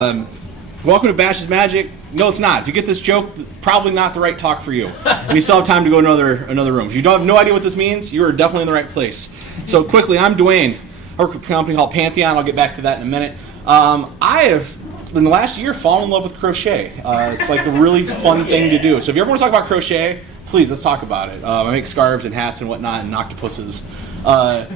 Welcome to Bash's Magic. No, it's not. If you get this joke, probably not the right talk for you. And you still have time to go to another room. If you don't have no idea what this means, you are definitely in the right place. So quickly, I'm Dwayne. I work with a company called Pantheon. I'll get back to that in a minute. I have, in the last year, fallen in love with crochet. It's like a really fun thing to do. So if you ever want to talk about crochet, please, let's talk about it. I make scarves and hats and whatnot and octopuses. I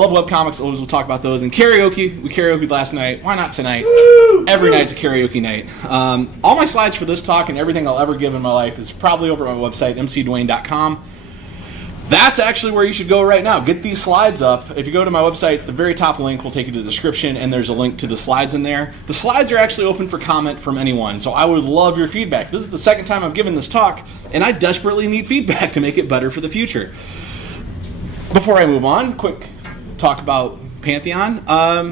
love webcomics. Always will talk about those. And karaoke. We karaoke'd last night. Why not tonight? Woo! Every night's a karaoke night. All my slides for this talk and everything I'll ever give in my life is probably over at my website, mcdwayne.com. That's actually where you should go right now. Get these slides up. If you go to my website, it's the very top link. Will take you to the description, and there's a link to the slides in there. The slides are actually open for comment from anyone, so I would love your feedback. This is the second time I've given this talk, and I desperately need feedback to make it better for the future. Before I move on, quick talk about Pantheon.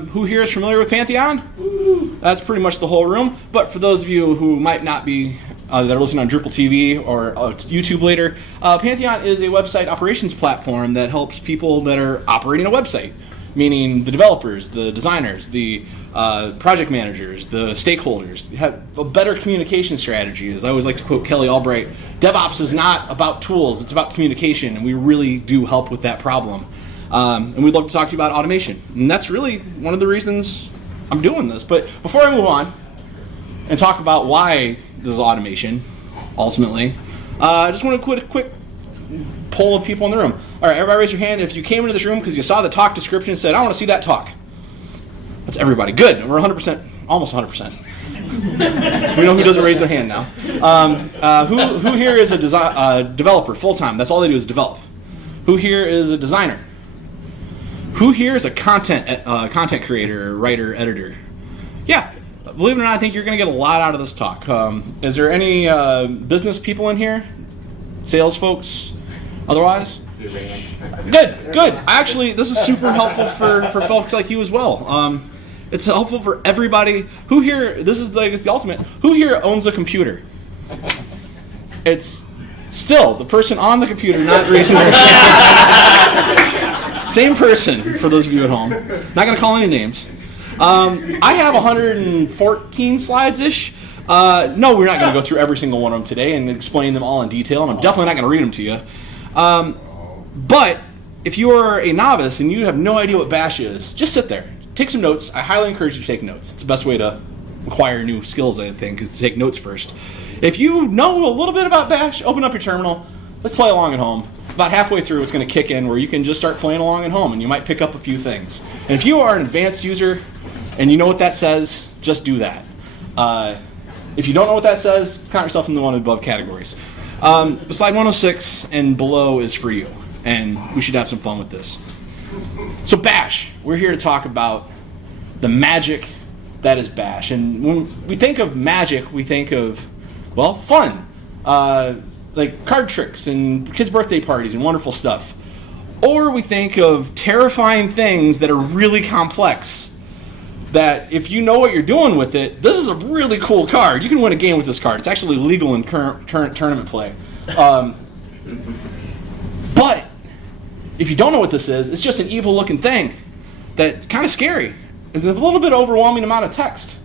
Who here is familiar with Pantheon? That's pretty much the whole room. But for those of you who might not be, that are listening on Drupal TV or YouTube later, Pantheon is a website operations platform that helps people that are operating a website, meaning the developers, the designers, the project managers, the stakeholders, have a better communication strategy. As I always like to quote Kelly Albright, DevOps is not about tools, it's about communication, and we really do help with that problem. And we'd love to talk to you about automation. And that's really one of the reasons I'm doing this. But before I move on and talk about why this is automation, ultimately, I just want to put a quick poll of people in the room. All right, everybody raise your hand if you came into this room because you saw the talk description and said, I want to see that talk. That's everybody. Good. We're 100%, almost 100%. We know who doesn't raise their hand now. Who here is a developer full-time? That's all they do is develop. Who here is a designer? Who here is a content creator, writer, editor? Yeah. Believe it or not, I think you're going to get a lot out of this talk. Is there any business people in here? Sales folks? Otherwise? Good. Actually, this is super helpful for folks like you as well. It's helpful for everybody. Who here, this is like it's the ultimate, who here owns a computer? It's still the person on the computer, not raising their hand. Same person, for those of you at home. Not going to call any names. I have 114 slides-ish. No, we're not going to go through every single one of them today and explain them all in detail, and I'm definitely not going to read them to you. But if you are a novice and you have no idea what Bash is, just sit there. Take some notes. I highly encourage you to take notes. It's the best way to acquire new skills, I think, is to take notes first. If you know a little bit about Bash, open up your terminal. Let's play along at home. About halfway through, it's going to kick in where you can just start playing along at home, and you might pick up a few things. And if you are an advanced user and you know what that says, just do that. If you don't know what that says, count yourself in the one above categories. Slide 106 and below is for you, and we should have some fun with this. So Bash, we're here to talk about the magic that is Bash. And when we think of magic, we think of, well, fun. Like card tricks and kids' birthday parties and wonderful stuff. Or we think of terrifying things that are really complex, that if you know what you're doing with it, this is a really cool card. You can win a game with this card. It's actually legal in current tournament play. But if you don't know what this is, it's just an evil-looking thing that's kind of scary. It's a little bit overwhelming amount of text.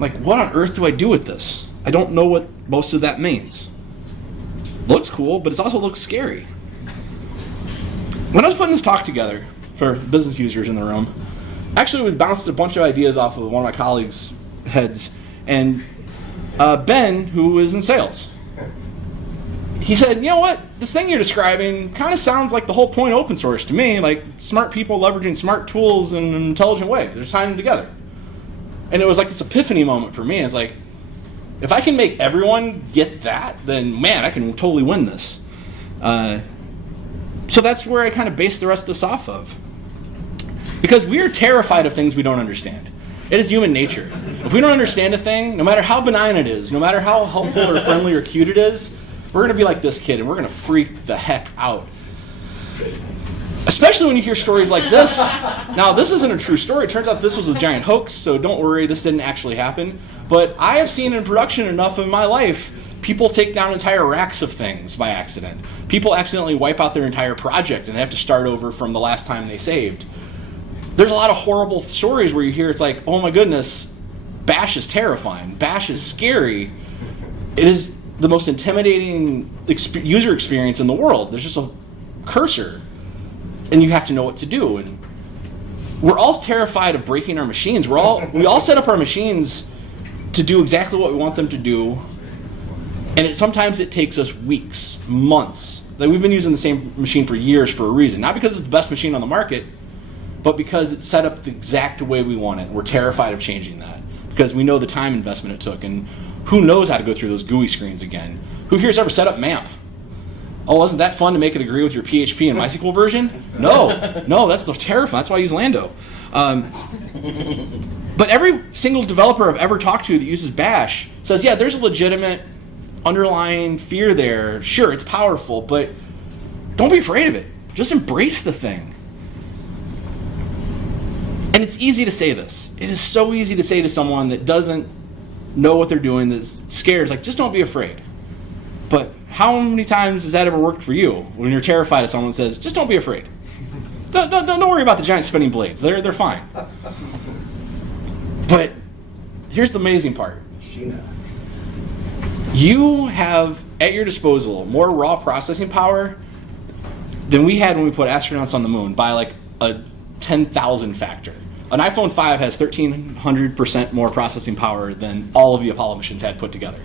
Like, what on earth do I do with this? I don't know what most of that means. Looks cool, but it also looks scary. When I was putting this talk together for business users in the room, actually we bounced a bunch of ideas off of one of my colleagues' heads, and Ben, who is in sales, he said, you know what, this thing you're describing kind of sounds like the whole point of open source to me, like smart people leveraging smart tools in an intelligent way. They're tying them together. And it was like this epiphany moment for me. It's like, if I can make everyone get that, then man, I can totally win this. So that's where I kind of base the rest of this off of. Because we are terrified of things we don't understand. It is human nature. If we don't understand a thing, no matter how benign it is, no matter how helpful or friendly or cute it is, we're going to be like this kid and we're going to freak the heck out. Especially when you hear stories like this. Now, this isn't a true story. It turns out this was a giant hoax, so don't worry, this didn't actually happen. But I have seen in production enough in my life people take down entire racks of things by accident. People accidentally wipe out their entire project and they have to start over from the last time they saved. There's a lot of horrible stories where you hear it's like, oh my goodness, Bash is terrifying. Bash is scary. It is the most intimidating user experience in the world. There's just a cursor, and you have to know what to do. And we're all terrified of breaking our machines. We all set up our machines to do exactly what we want them to do, and sometimes it takes us weeks, months. Like, we've been using the same machine for years for a reason. Not because it's the best machine on the market, but because it's set up the exact way we want it. We're terrified of changing that because we know the time investment it took, and who knows how to go through those GUI screens again? Who here's ever set up MAMP? Oh, wasn't that fun to make it agree with your PHP and MySQL version? No, that's terrifying. That's why I use Lando. But every single developer I've ever talked to that uses Bash says, yeah, there's a legitimate underlying fear there. Sure, it's powerful, but don't be afraid of it. Just embrace the thing. And it's easy to say this. It is so easy to say to someone that doesn't know what they're doing, that's scared. It's like, just don't be afraid. But how many times has that ever worked for you when you're terrified of someone that says, just don't be afraid? Don't worry about the giant spinning blades. They're fine. But here's the amazing part. You have at your disposal more raw processing power than we had when we put astronauts on the moon by like a 10,000 factor. An iPhone 5 has 1,300% more processing power than all of the Apollo missions had put together.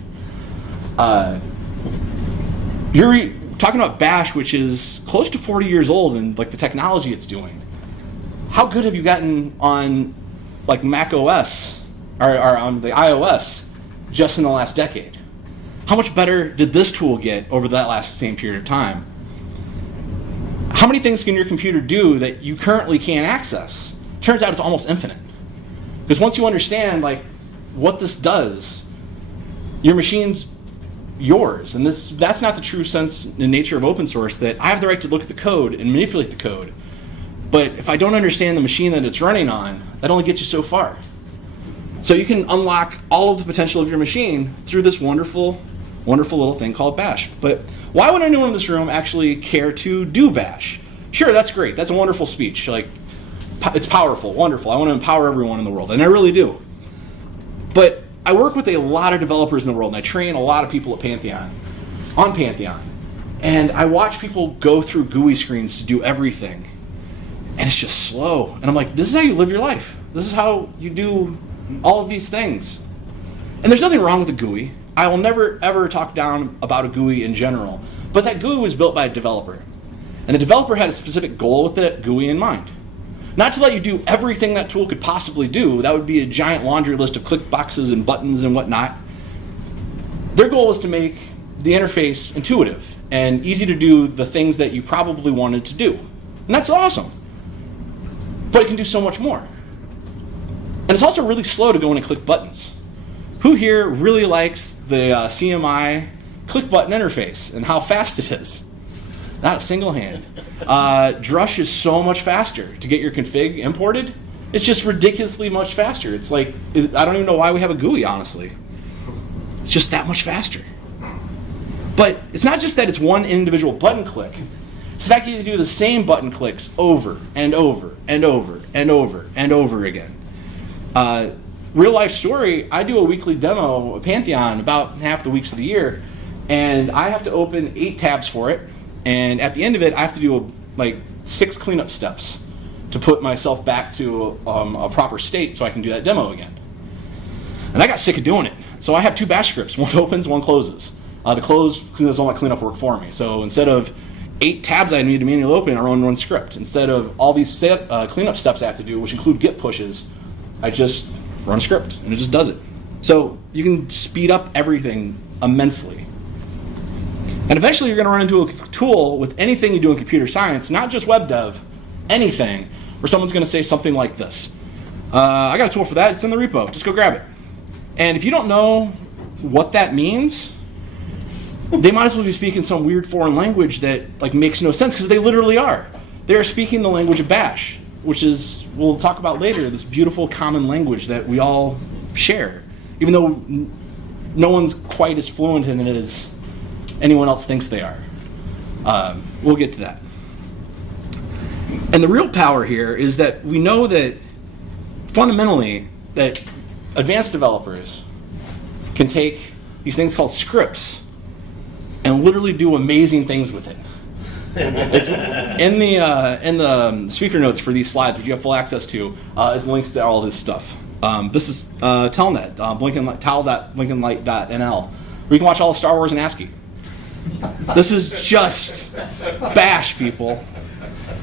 You're talking about Bash, which is close to 40 years old, and like the technology it's doing. How good have you gotten on like Mac OS or on the iOS just in the last decade? How much better did this tool get over that last same period of time? How many things can your computer do that you currently can't access? Turns out it's almost infinite. Because once you understand like what this does, your machine's yours. And that's not the true sense and nature of open source, that I have the right to look at the code and manipulate the code. But if I don't understand the machine that it's running on, that only gets you so far. So you can unlock all of the potential of your machine through this wonderful, wonderful little thing called Bash. But why would anyone in this room actually care to do Bash? Sure, that's great. That's a wonderful speech. Like, it's powerful, wonderful. I want to empower everyone in the world, and I really do. But I work with a lot of developers in the world, and I train a lot of people at Pantheon, on Pantheon. And I watch people go through GUI screens to do everything. And it's just slow. And I'm like, this is how you live your life. This is how you do all of these things. And there's nothing wrong with a GUI. I will never, ever talk down about a GUI in general. But that GUI was built by a developer. And the developer had a specific goal with that GUI in mind. Not to let you do everything that tool could possibly do. That would be a giant laundry list of click boxes and buttons and whatnot. Their goal was to make the interface intuitive and easy to do the things that you probably wanted to do. And that's awesome. But it can do so much more. And it's also really slow to go in and click buttons. Who here really likes the CMI click button interface and how fast it is? Not a single hand. Drush is so much faster to get your config imported. It's just ridiculously much faster. It's like, I don't even know why we have a GUI, honestly. It's just that much faster. But it's not just that it's one individual button click. It's the fact that you do the same button clicks over and over and over and over and over again. Real life story, I do a weekly demo of Pantheon about half the weeks of the year, and I have to open 8 tabs for it. And at the end of it, I have to do like 6 cleanup steps to put myself back to a proper state so I can do that demo again. And I got sick of doing it. So I have 2 bash scripts. One opens, one closes. The close does all my cleanup work for me. So instead of 8 tabs I need to manually open, I run one script. Instead of all these cleanup steps I have to do, which include git pushes, I just run a script, and it just does it. So you can speed up everything immensely. And eventually you're going to run into a tool with anything you do in computer science, not just web dev, anything, where someone's going to say something like this. I got a tool for that. It's in the repo. Just go grab it. And if you don't know what that means, they might as well be speaking some weird foreign language that like makes no sense, because they literally are. They are speaking the language of Bash, which is, we'll talk about later, this beautiful common language that we all share, even though no one's quite as fluent in it as anyone else thinks they are. We'll get to that. And the real power here is that we know that fundamentally that advanced developers can take these things called scripts and literally do amazing things with it. In the speaker notes for these slides, which you have full access to, is links to all this stuff. This is Telnet, blinkenlight.nl, where you can watch all of Star Wars in ASCII. This is just Bash, people.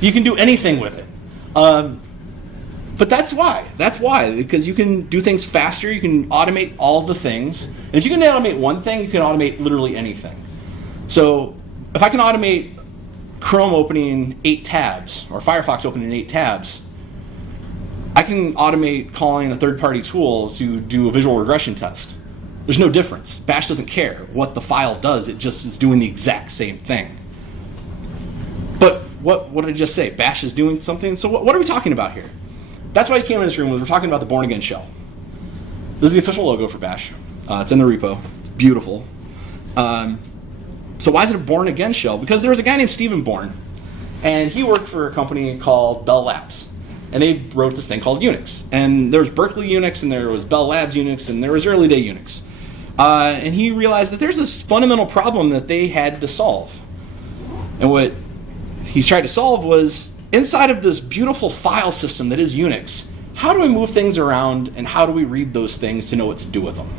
You can do anything with it. But that's why. Because you can do things faster, you can automate all the things. And if you can automate one thing, you can automate literally anything. So if I can automate Chrome opening 8 tabs, or Firefox opening 8 tabs, I can automate calling a third-party tool to do a visual regression test. There's no difference. Bash doesn't care what the file does. It just is doing the exact same thing. But what did I just say? Bash is doing something? So what are we talking about here? That's why you came in this room. We're talking about the Born Again shell. This is the official logo for Bash. It's in the repo. It's beautiful. So why is it a Born Again shell? Because there was a guy named Stephen Bourne, and he worked for a company called Bell Labs. And they wrote this thing called Unix. And there was Berkeley Unix, and there was Bell Labs Unix, and there was early day Unix. And he realized that there's this fundamental problem that they had to solve. And what he's tried to solve was, inside of this beautiful file system that is Unix, how do we move things around, and how do we read those things to know what to do with them?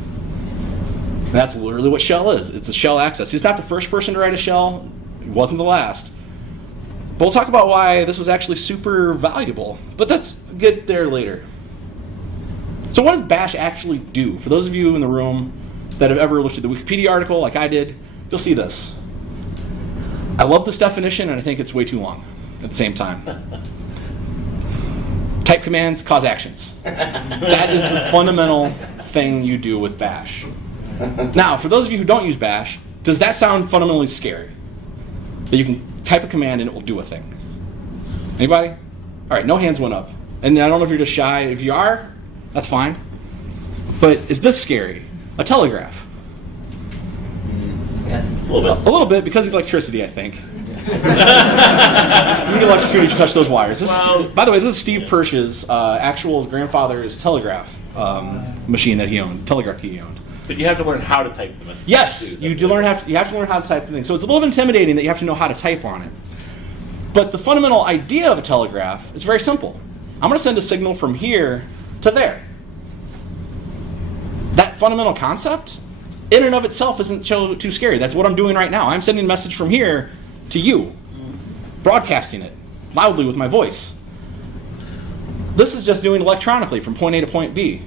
And that's literally what shell is. It's a shell access. He's not the first person to write a shell. He wasn't the last. But we'll talk about why this was actually super valuable. But let's get there later. So what does Bash actually do? For those of you in the room that have ever looked at the Wikipedia article like I did, you'll see this. I love this definition, and I think it's way too long at the same time. Type commands, cause actions. That is the fundamental thing you do with Bash. Now, for those of you who don't use Bash, does that sound fundamentally scary? That you can type a command and it will do a thing. Anybody? All right, no hands went up. And I don't know if you're just shy. If you are, that's fine. But is this scary? A telegraph. Yes, a little bit. A little bit, because of electricity, I think. You get electrocuted if you touch those wires. By the way, this is Steve Persh's actual grandfather's telegraph machine that he owned, telegraph key he owned. But you have to learn how to type the message. Yes, you have to learn how to type the thing. So it's a little bit intimidating that you have to know how to type on it. But the fundamental idea of a telegraph is very simple. I'm going to send a signal from here to there. That fundamental concept, in and of itself, isn't too scary. That's what I'm doing right now. I'm sending a message from here to you, broadcasting it loudly with my voice. This is just doing electronically from point A to point B.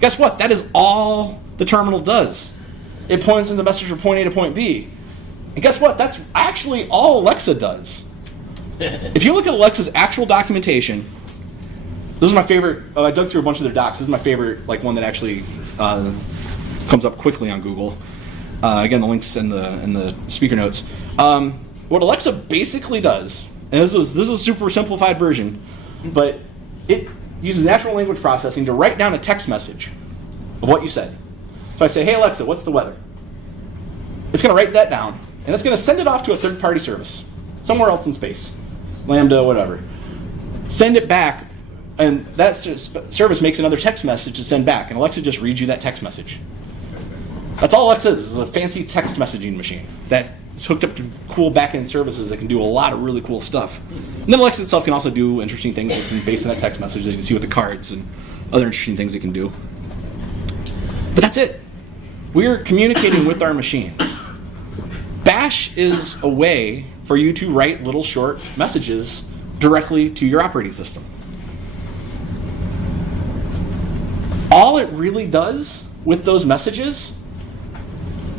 Guess what? That is all the terminal does. It points in the message from point A to point B. And guess what? That's actually all Alexa does. If you look at Alexa's actual documentation, this is my favorite. I dug through a bunch of their docs. This is my favorite, one that actually comes up quickly on Google. Again, the links in the speaker notes. What Alexa basically does, and this is a super simplified version, but it uses natural language processing to write down a text message of what you said. So I say, hey Alexa, what's the weather? It's going to write that down, and it's going to send it off to a third-party service, somewhere else in space, Lambda, whatever. Send it back, and that service makes another text message to send back, and Alexa just reads you that text message. That's all Alexa is a fancy text messaging machine that is hooked up to cool back-end services that can do a lot of really cool stuff. And then Alexa itself can also do interesting things based on that text message, as you can see with the cards and other interesting things it can do. But that's it. We're communicating with our machines. Bash is a way for you to write little short messages directly to your operating system. All it really does with those messages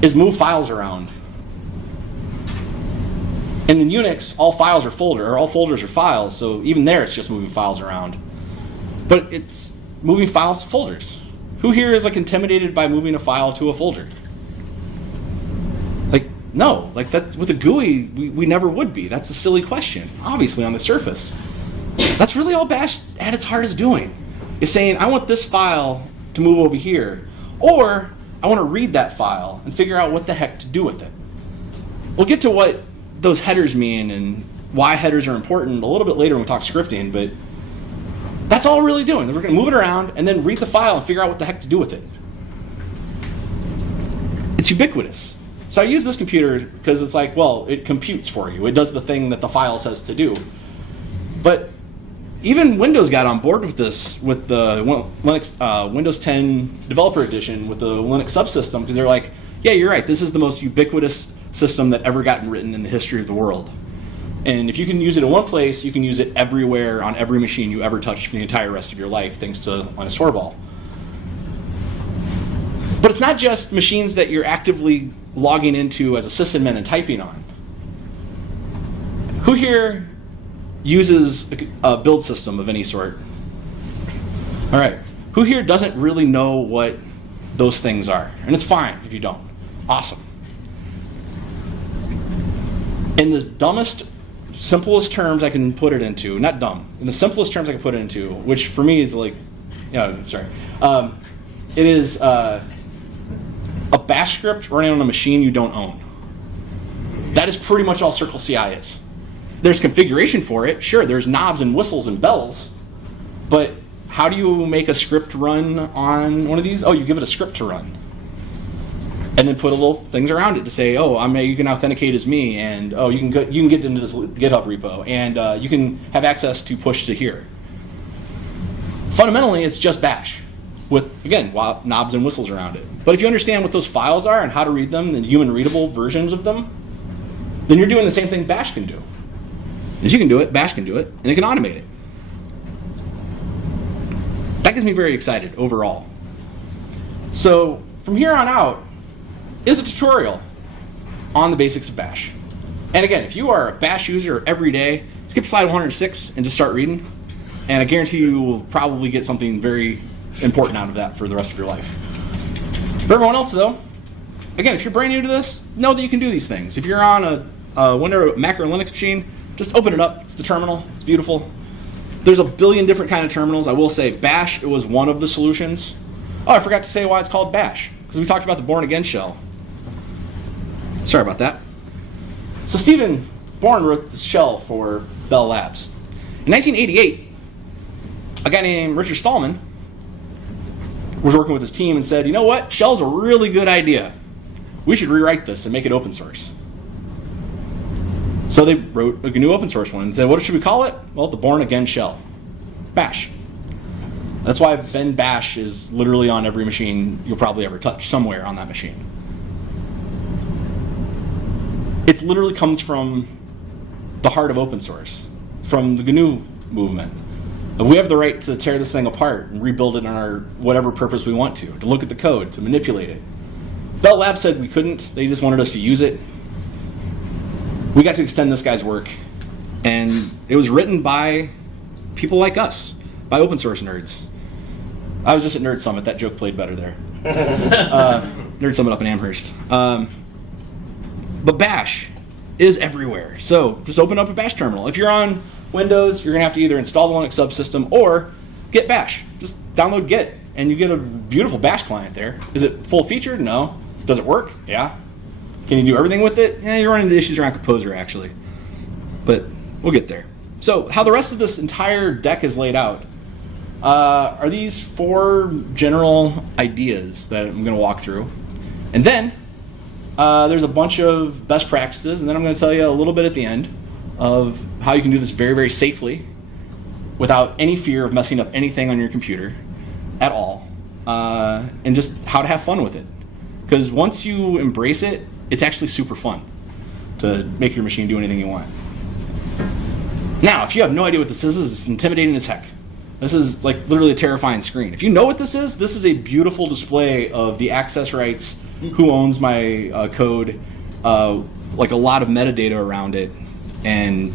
is move files around. And in Unix, all folders are files, so even there it's just moving files around. But it's moving files to folders. Who here is intimidated by moving a file to a folder? No. That's with a GUI, we never would be. That's a silly question, obviously, on the surface. That's really all Bash at its heart is doing. It's saying, I want this file to move over here, or I want to read that file and figure out what the heck to do with it. We'll get to what those headers mean and why headers are important a little bit later when we talk scripting, but That's all we're really doing. We're going to move it around and then read the file and figure out what the heck to do with it. It's ubiquitous. So I use this computer because it's like, well, it computes for you. It does the thing that the file says to do. But even Windows got on board with this, with the Linux, Windows 10 Developer Edition with the Linux subsystem, because they're like, yeah, you're right. This is the most ubiquitous system that ever gotten written in the history of the world. And if you can use it in one place, you can use it everywhere on every machine you ever touch for the entire rest of your life, thanks to Linus Torvald. But it's not just machines that you're actively logging into as a sysadmin and typing on. Who here uses a build system of any sort? All right. Who here doesn't really know what those things are? And it's fine if you don't. Awesome. In the dumbest, simplest terms I can put it into, not dumb, in the simplest terms I can put it into, which for me is like, it is a bash script running on a machine you don't own. That is pretty much all Circle CI is. There's configuration for it. Sure, there's knobs and whistles and bells, but how do you make a script run on one of these? Oh, you give it a script to run. And then put a little things around it to say, oh, you can authenticate as me, and oh, you can get into this GitHub repo, and you can have access to push to here. Fundamentally, it's just bash with, again, knobs and whistles around it. But if you understand what those files are and how to read them, the human readable versions of them, then you're doing the same thing bash can do. And if you can do it, bash can do it, and it can automate it. That gets me very excited overall. So from here on out is a tutorial on the basics of bash. And again, if you are a bash user every day, skip slide 106 and just start reading. And I guarantee you will probably get something very important out of that for the rest of your life. For everyone else though, again, if you're brand new to this, know that you can do these things. If you're on a Windows, Mac, or Linux machine, just open it up. It's the terminal. It's beautiful. There's a billion different kind of terminals. I will say bash, it was one of the solutions. Oh, I forgot to say why it's called bash, because we talked about the born again shell. Sorry about that. So Stephen Bourne wrote the shell for Bell Labs. In 1988, a guy named Richard Stallman was working with his team and said, you know what, shell's a really good idea. We should rewrite this and make it open source. So they wrote a new open source one and said, what should we call it? Well, the born again shell. Bash. That's why Ben Bash is literally on every machine you'll probably ever touch, somewhere on that machine. It literally comes from the heart of open source, from the GNU movement. We have the right to tear this thing apart and rebuild it on our whatever purpose we want to look at the code, to manipulate it. Bell Labs said we couldn't. They just wanted us to use it. We got to extend this guy's work, and it was written by people like us, by open source nerds. I was just at Nerd Summit. That joke played better there. Nerd Summit up in Amherst. But bash is everywhere. So just open up a bash terminal. If you're on Windows, you're going to have to either install the Linux subsystem or get bash. Just download Git, and you get a beautiful bash client there. Is it full featured? No. Does it work? Yeah. Can you do everything with it? Yeah, you're running into issues around Composer, actually. But we'll get there. So how the rest of this entire deck is laid out are these 4 general ideas that I'm going to walk through. And then there's a bunch of best practices, and then I'm going to tell you a little bit at the end of how you can do this very, very safely without any fear of messing up anything on your computer at all, and just how to have fun with it. Because once you embrace it, it's actually super fun to make your machine do anything you want. Now, if you have no idea what this is, it's intimidating as heck. This is like literally a terrifying screen. If you know what this is a beautiful display of the access rights, who owns my code, like a lot of metadata around it, and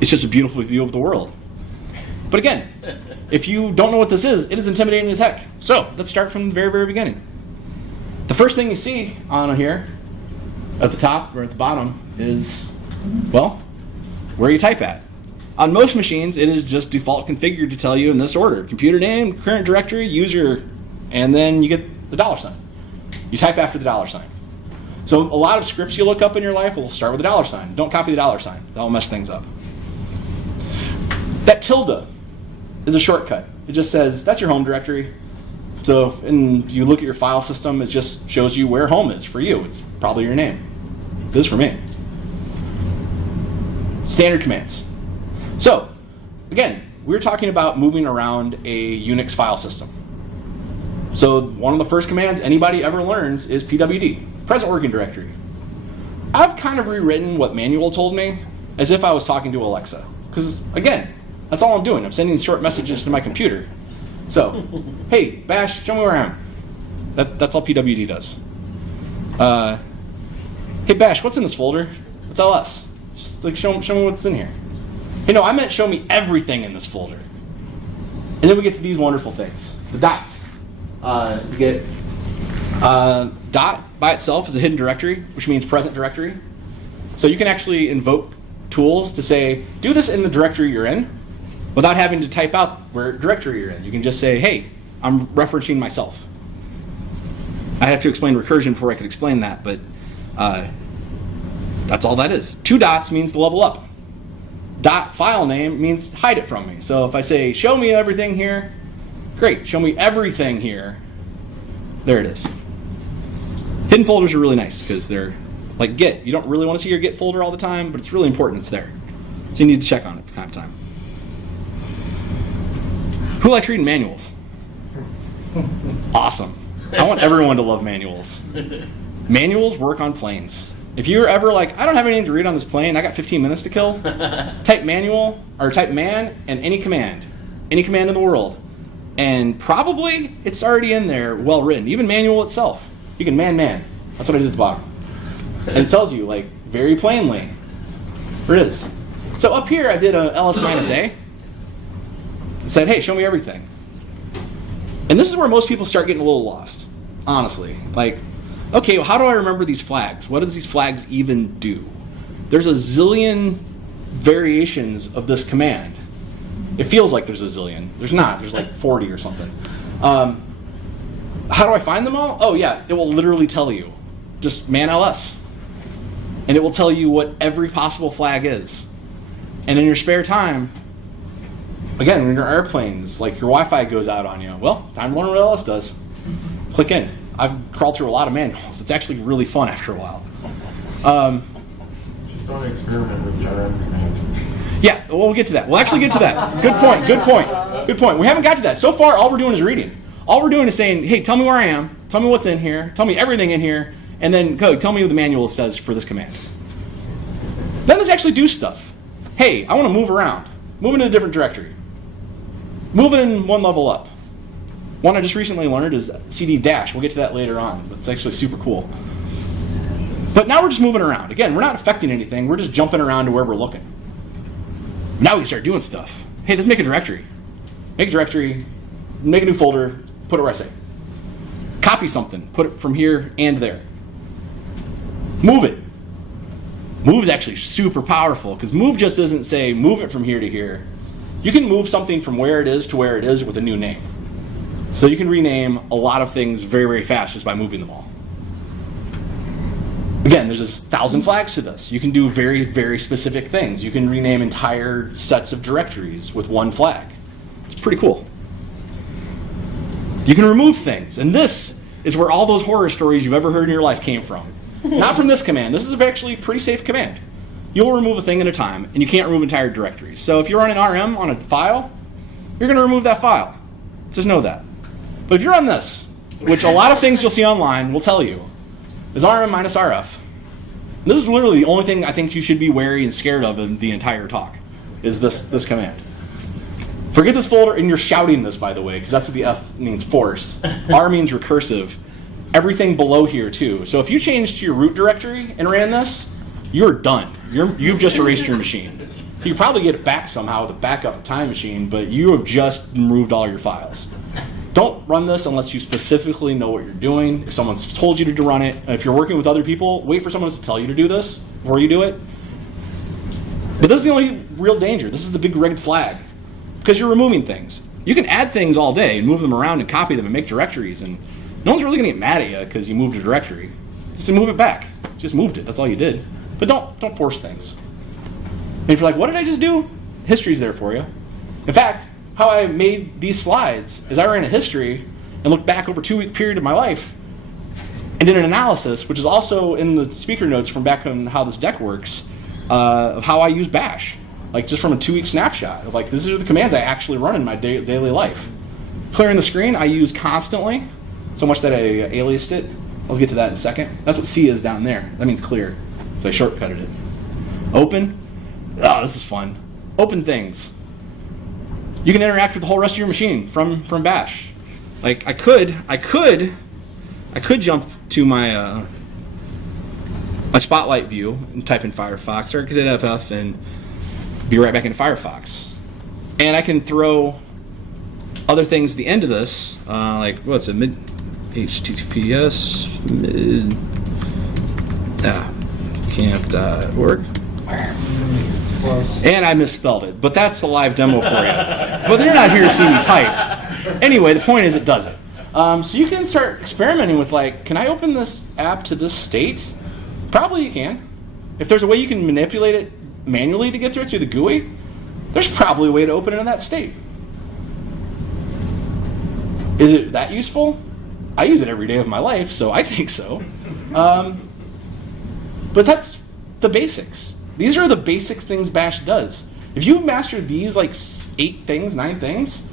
it's just a beautiful view of the world. But again, if you don't know what this is, it is intimidating as heck. So let's start from the very, very beginning. The first thing you see on here, at the top or at the bottom, is, well, where you type at. On most machines, it is just default configured to tell you in this order: computer name, current directory, user, and then you get the $sign. You type after the $sign. So a lot of scripts you look up in your life will start with the $sign. Don't copy the $sign. That'll mess things up. That tilde is a shortcut. It just says, that's your home directory. So, and you look at your file system, it just shows you where home is for you. It's probably your name. This is for me. Standard commands. So, again, we're talking about moving around a Unix file system. So one of the first commands anybody ever learns is pwd, present working directory. I've kind of rewritten what Manual told me as if I was talking to Alexa. Because, again, that's all I'm doing. I'm sending short messages to my computer. So, hey, Bash, show me where I am. That's all pwd does. Hey, Bash, what's in this folder? It's ls. Just like, show me what's in here. Hey, no, I meant show me everything in this folder. And then we get to these wonderful things. The dots. You get dot by itself is a hidden directory, which means present directory. So you can actually invoke tools to say, do this in the directory you're in, without having to type out where directory you're in. You can just say, hey, I'm referencing myself. I have to explain recursion before I could explain that, but that's all that is. 2 dots means to level up. Dot file name means hide it from me. So if I say, show me everything here, great, show me everything here. There it is. Hidden folders are really nice because they're like Git. You don't really want to see your Git folder all the time, but it's really important it's there. So you need to check on it from time to time. Who likes reading manuals? Awesome. I want everyone to love manuals. Manuals work on planes. If you're ever like, I don't have anything to read on this plane, I got 15 minutes to kill, type manual, or type man and any command in the world. And probably it's already in there, well written. Even manual itself. You can man. That's what I did at the bottom. And it tells you, like, very plainly, where it is. So up here I did a ls-a. And said, hey, show me everything. And this is where most people start getting a little lost, honestly. Like, okay, well, how do I remember these flags? What does these flags even do? There's a zillion variations of this command. It feels like there's a zillion. There's not. There's like 40 or something. How do I find them all? Oh, yeah, it will literally tell you. Just man ls. And it will tell you what every possible flag is. And in your spare time, again, when you're airplanes, like your Wi-Fi goes out on you, well, time to learn what ls does. Click in. I've crawled through a lot of manuals. It's actually really fun after a while. Just don't experiment with the RM command. Yeah, we'll get to that. We'll actually get to that. Good point. We haven't got to that. So far, all we're doing is reading. All we're doing is saying, hey, tell me where I am, tell me what's in here, tell me everything in here, and then go, tell me what the manual says for this command. Then let's actually do stuff. Hey, I want to move around. Move into a different directory. Move in one level up. One I just recently learned is cd dash. We'll get to that later on, but it's actually super cool. But now we're just moving around. Again, we're not affecting anything. We're just jumping around to where we're looking. Now we can start doing stuff. Hey, let's make a directory. Make a directory, make a new folder, put it where I say. Copy something, put it from here and there. Move it. Move is actually super powerful because move just doesn't say move it from here to here. You can move something from where it is to where it is with a new name. So you can rename a lot of things very, very fast just by moving them all. Again, there's 1,000 flags to this. You can do very, very specific things. You can rename entire sets of directories with one flag. It's pretty cool. You can remove things. And this is where all those horror stories you've ever heard in your life came from. Not from this command. This is actually a pretty safe command. You'll remove a thing at a time, and you can't remove entire directories. So if you're running RM on a file, you're going to remove that file. Just know that. But if you're on this, which a lot of things you'll see online will tell you, is RM minus RF. This is literally the only thing I think you should be wary and scared of in the entire talk, is this command. Forget this folder, and you're shouting this, by the way, because that's what the F means, force. R means recursive. Everything below here, too. So if you changed to your root directory and ran this, you're done. You've just erased your machine. You could probably get it back somehow with a backup time machine, but you have just removed all your files. Don't run this unless you specifically know what you're doing. If someone's told you to run it, if you're working with other people, wait for someone to tell you to do this before you do it. But this is the only real danger. This is the big red flag. Because you're removing things. You can add things all day and move them around and copy them and make directories, and no one's really going to get mad at you because you moved a directory. Just move it back. Just moved it. That's all you did. But don't force things. And if you're like, what did I just do? History's there for you. In fact, how I made these slides is I ran a history and looked back over a 2-week period of my life and did an analysis, which is also in the speaker notes from back on how this deck works, of how I use bash. Like just from a 2-week snapshot of like, these are the commands I actually run in my daily life. Clearing the screen, I use constantly, so much that I aliased it. I'll get to that in a second. That's what C is down there. That means clear. So I shortcutted it. Open. Oh, this is fun. Open things. You can interact with the whole rest of your machine from bash. Like I could jump to my my spotlight view and type in Firefox, or I could hit FF and be right back into Firefox. And I can throw other things at the end of this, like what's it, mid HTTPS camp.org. And I misspelled it, but that's a live demo for you. But they're not here to see me type. Anyway, the point is it does it. So you can start experimenting with like, can I open this app to this state? Probably you can. If there's a way you can manipulate it manually to get through the GUI, there's probably a way to open it in that state. Is it that useful? I use it every day of my life, so I think so. But that's the basics. These are the basic things bash does. If you master these like 8 things, 9 things,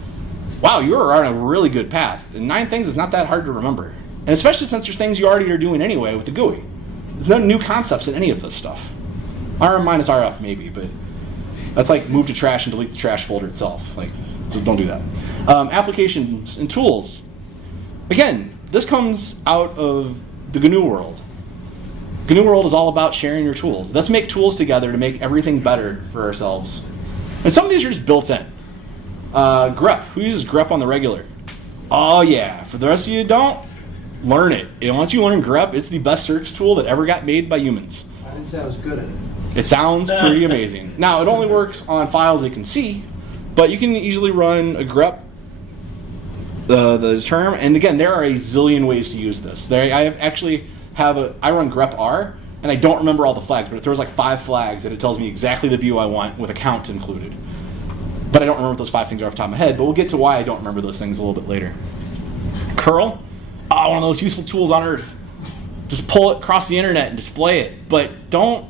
wow, you're on a really good path. And 9 things is not that hard to remember. And especially since there's things you already are doing anyway with the GUI. There's no new concepts in any of this stuff. RM minus RF maybe, but that's like move to trash and delete the trash folder itself. Like, so don't do that. Applications and tools. Again, this comes out of the GNU world. GNU world is all about sharing your tools. Let's make tools together to make everything better for ourselves. And some of these are just built in. grep. Who uses grep on the regular? Oh yeah. For the rest of you who don't, learn it. And once you learn grep, it's the best search tool that ever got made by humans. I didn't say I was good at it. It sounds pretty amazing. Now, it only works on files it can see, but you can easily run a grep, the term, and again, there are a zillion ways to use this. I run grep R, and I don't remember all the flags, but it throws like 5 flags, and it tells me exactly the view I want with a count included. But I don't remember what those 5 things are off the top of my head, but we'll get to why I don't remember those things a little bit later. Curl, one of the most useful tools on earth. Just pull it across the internet and display it, but don't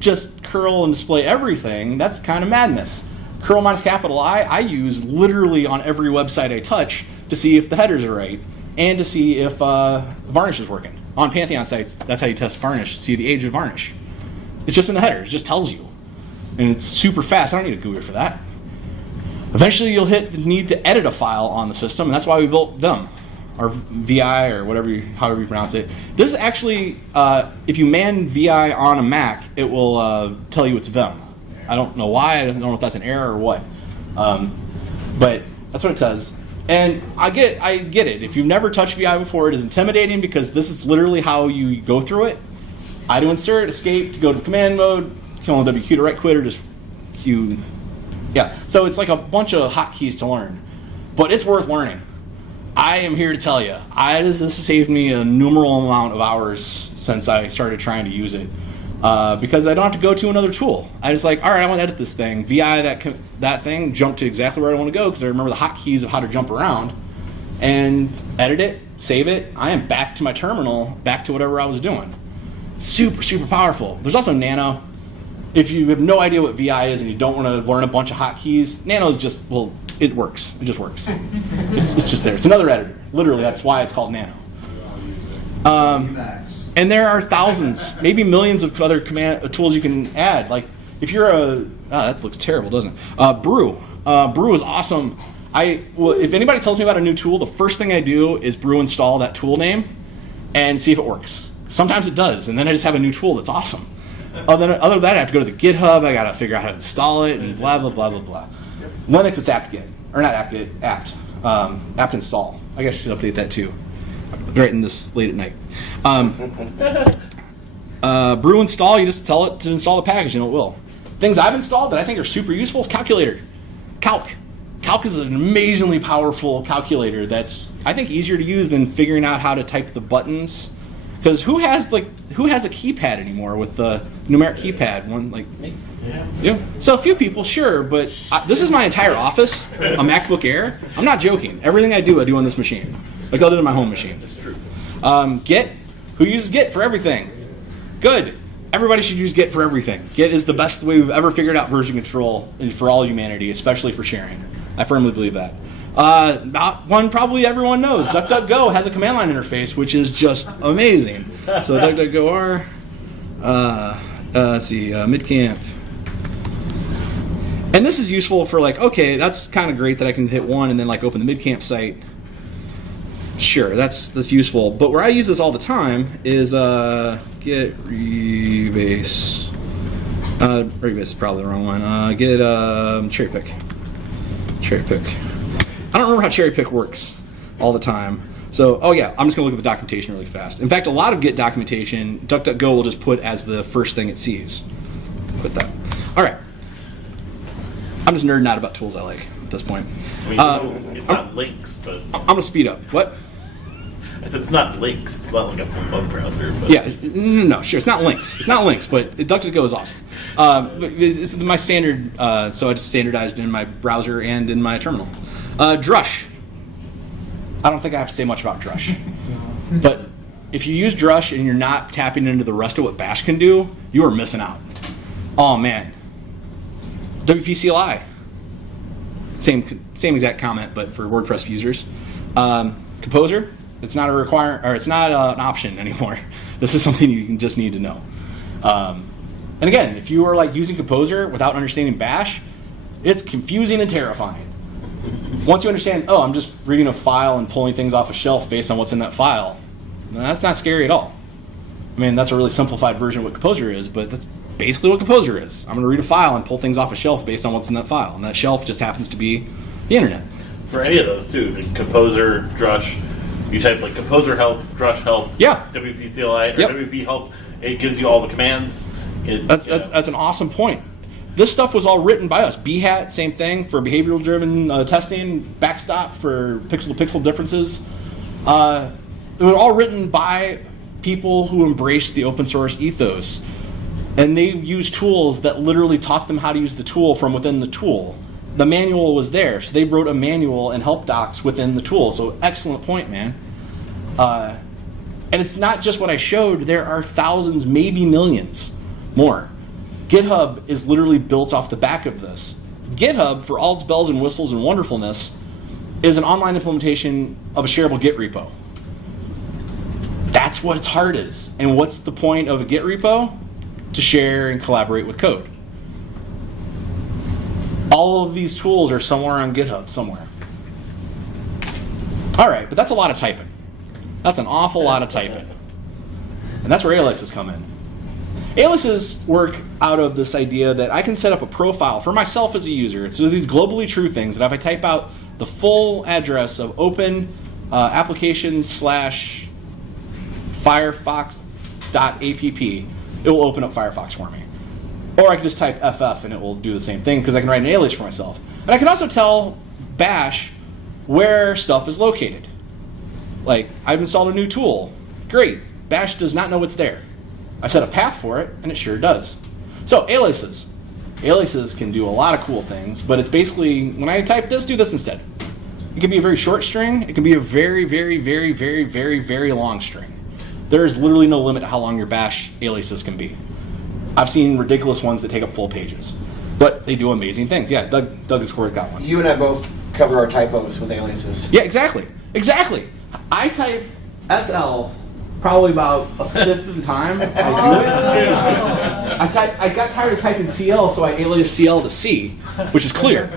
just curl and display everything. That's kind of madness. Curl minus capital I use literally on every website I touch to see if the headers are right and to see if varnish is working. On Pantheon sites, that's how you test varnish, see the age of varnish. It's just in the header, it just tells you. And it's super fast, I don't need a GUI for that. Eventually you'll hit the need to edit a file on the system, and that's why we built Vim, or VI, or however you pronounce it. This is actually, if you man VI on a Mac, it will tell you it's Vim. I don't know why, I don't know if that's an error or what. But that's what it says. And I get it. If you've never touched VI before, it is intimidating because this is literally how you go through it. I do insert, escape to go to command mode, kill on WQ to right quit, or just Q. Yeah, so it's like a bunch of hotkeys to learn. But it's worth learning. I am here to tell you, this has saved me a numerable amount of hours since I started trying to use it. Because I don't have to go to another tool. I just like, all right, I want to edit this thing. VI that thing, jump to exactly where I want to go because I remember the hotkeys of how to jump around, and edit it, save it. I am back to my terminal, back to whatever I was doing. It's super, super powerful. There's also Nano. If you have no idea what VI is and you don't want to learn a bunch of hotkeys, Nano is just, well, it works. It just works. It's just there. It's another editor. Literally, that's why it's called Nano. And there are thousands, maybe millions of other tools you can add. Like, if you're that looks terrible, doesn't it? Brew. Brew is awesome. If anybody tells me about a new tool, the first thing I do is brew install that tool name and see if it works. Sometimes it does, and then I just have a new tool that's awesome. Other than that, I have to go to the GitHub. I got to figure out how to install it, and blah, blah, blah, blah, blah. Linux, it's apt-get. Or not apt-get, apt. Apt install. I guess I should update that too. Writing this late at night. Brew install, you just tell it to install the package and it will. Things I've installed that I think are super useful is Calculator. Calc. Calc is an amazingly powerful calculator that's, I think, easier to use than figuring out how to type the buttons Because who has a keypad anymore with the numeric keypad? Yeah. So a few people, sure, but this is my entire office, a MacBook Air. I'm not joking. Everything I do on this machine. Like I'll do it on my home machine. That's true. Git. Who uses Git for everything? Good. Everybody should use Git for everything. Git is the best way we've ever figured out version control for all humanity, especially for sharing. I firmly believe that. Not one probably everyone knows. DuckDuckGo has a command line interface, which is just amazing. So DuckDuckGo let's see, MidCamp. And this is useful for okay, that's kind of great that I can hit one and then open the MidCamp site. Sure, that's useful. But where I use this all the time is git rebase. Rebase is probably the wrong one. Git cherry pick. Cherry pick. I don't remember how cherry pick works all the time. So, I'm just going to look at the documentation really fast. In fact, a lot of Git documentation, DuckDuckGo will just put as the first thing it sees. Put that. All right. I'm just nerding out about tools I like at this point. I mean, it's not links, but I'm going to speed up. What? I said it's not links. It's not like a full web browser. But. Yeah, no, sure. It's not links. It's not links, but DuckDuckGo is awesome. It's my standard, so I just standardized in my browser and in my terminal. Drush. I don't think I have to say much about Drush. But if you use Drush and you're not tapping into the rest of what Bash can do, you are missing out. Oh, man. WP-CLI. Same exact comment, but for WordPress users. Composer. It's not it's not an option anymore. This is something you just need to know. And again, if you are using Composer without understanding Bash, it's confusing and terrifying. Once you understand, I'm just reading a file and pulling things off a shelf based on what's in that file, that's not scary at all. I mean, that's a really simplified version of what Composer is, but that's basically what Composer is. I'm going to read a file and pull things off a shelf based on what's in that file, and that shelf just happens to be the internet. For any of those, too, Composer, Drush, you type Composer help, Drush help, WP-CLI, or WP help, it gives you all the commands. That's an awesome point. This stuff was all written by us. Behat, same thing for behavioral-driven testing. Backstop for pixel-to-pixel differences. It was all written by people who embraced the open-source ethos. And they used tools that literally taught them how to use the tool from within the tool. The manual was there, so they wrote a manual and help docs within the tool. So excellent point, man. And it's not just what I showed. There are thousands, maybe millions more. GitHub is literally built off the back of this. GitHub, for all its bells and whistles and wonderfulness, is an online implementation of a shareable Git repo. That's what its heart is. And what's the point of a Git repo? To share and collaborate with code. All of these tools are somewhere on GitHub, somewhere. All right, but that's a lot of typing. That's an awful lot of typing. And that's where aliases come in. Aliases work out of this idea that I can set up a profile for myself as a user. So these globally true things that if I type out the full address of open applications/firefox.app, it will open up Firefox for me. Or I can just type FF and it will do the same thing because I can write an alias for myself. And I can also tell Bash where stuff is located. I've installed a new tool. Great. Bash does not know it's there. I set a path for it, and it sure does. So, aliases. Aliases can do a lot of cool things, but it's basically, when I type this, do this instead. It can be a very short string. It can be a very, very, very, very, very, very long string. There is literally no limit to how long your Bash aliases can be. I've seen ridiculous ones that take up full pages. But they do amazing things. Yeah, Doug has got one. You and I both cover our typos with aliases. Yeah, exactly. I type SL probably about a fifth of the time I do it. I got tired of typing CL, so I alias CL to C, which is clear.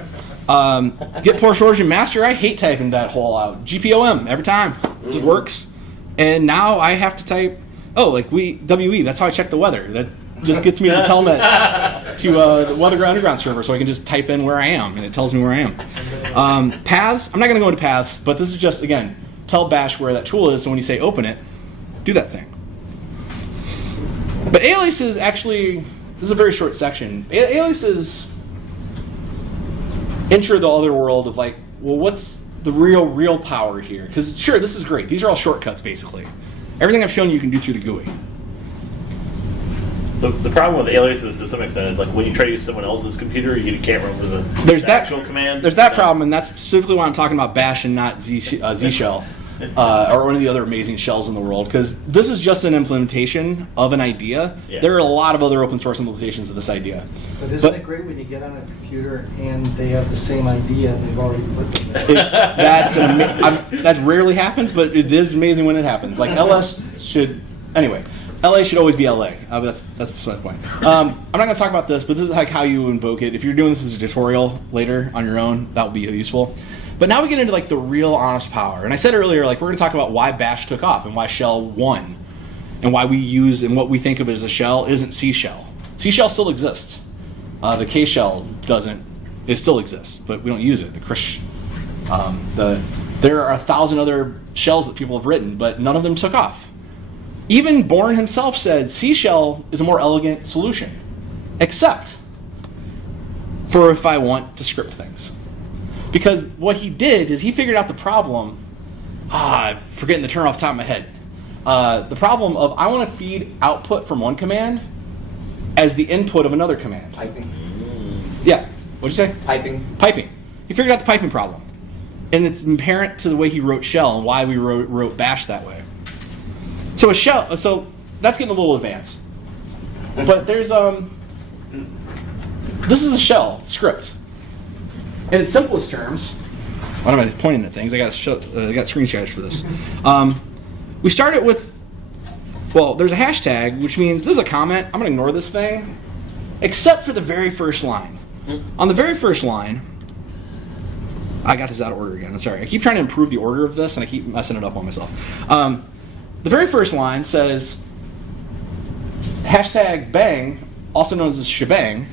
Get Porsche Origin Master, I hate typing that whole out. GPOM, every time. It just works. And now I have to type, WE, that's how I check the weather. That just gets me to the telnet to the Weather Underground server, so I can just type in where I am, and it tells me where I am. Paths, I'm not going to go into paths, but this is just, again, tell Bash where that tool is, so when you say open it, do that thing. But aliases actually, this is a very short section. Aliases enter the other world of what's the real power here? Because sure, this is great. These are all shortcuts, basically. Everything I've shown you can do through the GUI. The problem with aliases to some extent is like when you try to use someone else's computer, you can't remember the actual command. There's that problem, and that's specifically why I'm talking about Bash and not Z shell, or one of the other amazing shells in the world. Because this is just an implementation of an idea. Yeah. There are a lot of other open source implementations of this idea. But isn't it great when you get on a computer and they have the same idea they've already put them there? That rarely happens, but it is amazing when it happens. Like LS should anyway. LA should always be LA. That's my point. I'm not going to talk about this, but this is like how you invoke it. If you're doing this as a tutorial later on your own, that will be useful. But now we get into like the real honest power. And I said earlier, like we're going to talk about why Bash took off and why shell won, and why we use and what we think of as a shell isn't C shell. C shell still exists. The K shell doesn't. It still exists, but we don't use it. The Krish, there are 1,000 other shells that people have written, but none of them took off. Even Bourne himself said C shell is a more elegant solution, except for if I want to script things. Because what he did is he figured out the problem, I'm forgetting the term off the top of my head. The problem of I want to feed output from one command as the input of another command. Piping. Yeah, what'd you say? Piping. Piping. He figured out the piping problem. And it's inherent to the way he wrote shell and why we wrote Bash that way. So a shell, so that's getting a little advanced. But there's this is a shell script. In its simplest terms, why am I pointing at things? I got screenshots for this. We start it with, well, there's a hashtag, which means this is a comment. I'm going to ignore this thing, except for the very first line. On the very first line, I got this out of order again. I'm sorry. I keep trying to improve the order of this, and I keep messing it up on myself. The very first line says, hashtag bang, also known as shebang.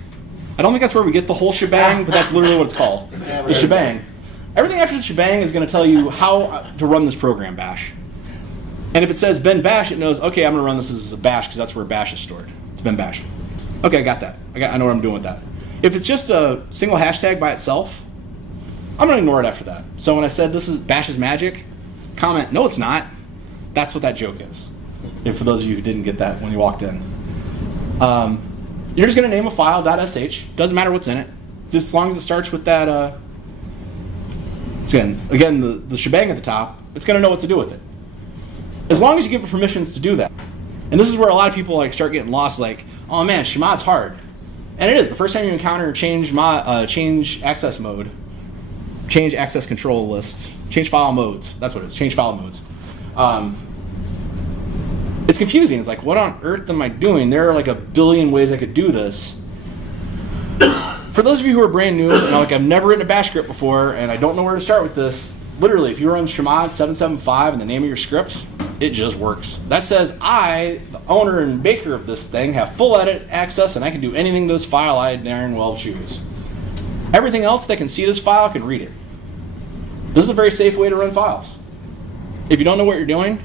I don't think that's where we get the whole shebang, but that's literally what it's called, the shebang. Everything after the shebang is going to tell you how to run this program, Bash. And if it says Ben Bash, it knows, okay, I'm going to run this as a Bash because that's where Bash is stored. It's Ben Bash. Okay, I got that. I know what I'm doing with that. If it's just a single hashtag by itself, I'm going to ignore it after that. So when I said this is Bash's magic, comment, no, it's not. That's what that joke is. If for those of you who didn't get that when you walked in. You're just going to name a file .sh. Doesn't matter what's in it. Just as long as it starts with that, again the shebang at the top, it's going to know what to do with it. As long as you give it permissions to do that. And this is where a lot of people like start getting lost, like, oh man, chmod's hard. And it is. The first time you encounter change access mode, change access control list, change file modes, that's what it is, change file modes. It's confusing. It's like, what on earth am I doing? There are like a billion ways I could do this. For those of you who are brand new, and like I've never written a bash script before, and I don't know where to start with this, literally, if you run chmod 775 in the name of your script, it just works. That says I, the owner and maker of this thing, have full edit access, and I can do anything to this file I darn well choose. Everything else that can see this file can read it. This is a very safe way to run files. If you don't know what you're doing,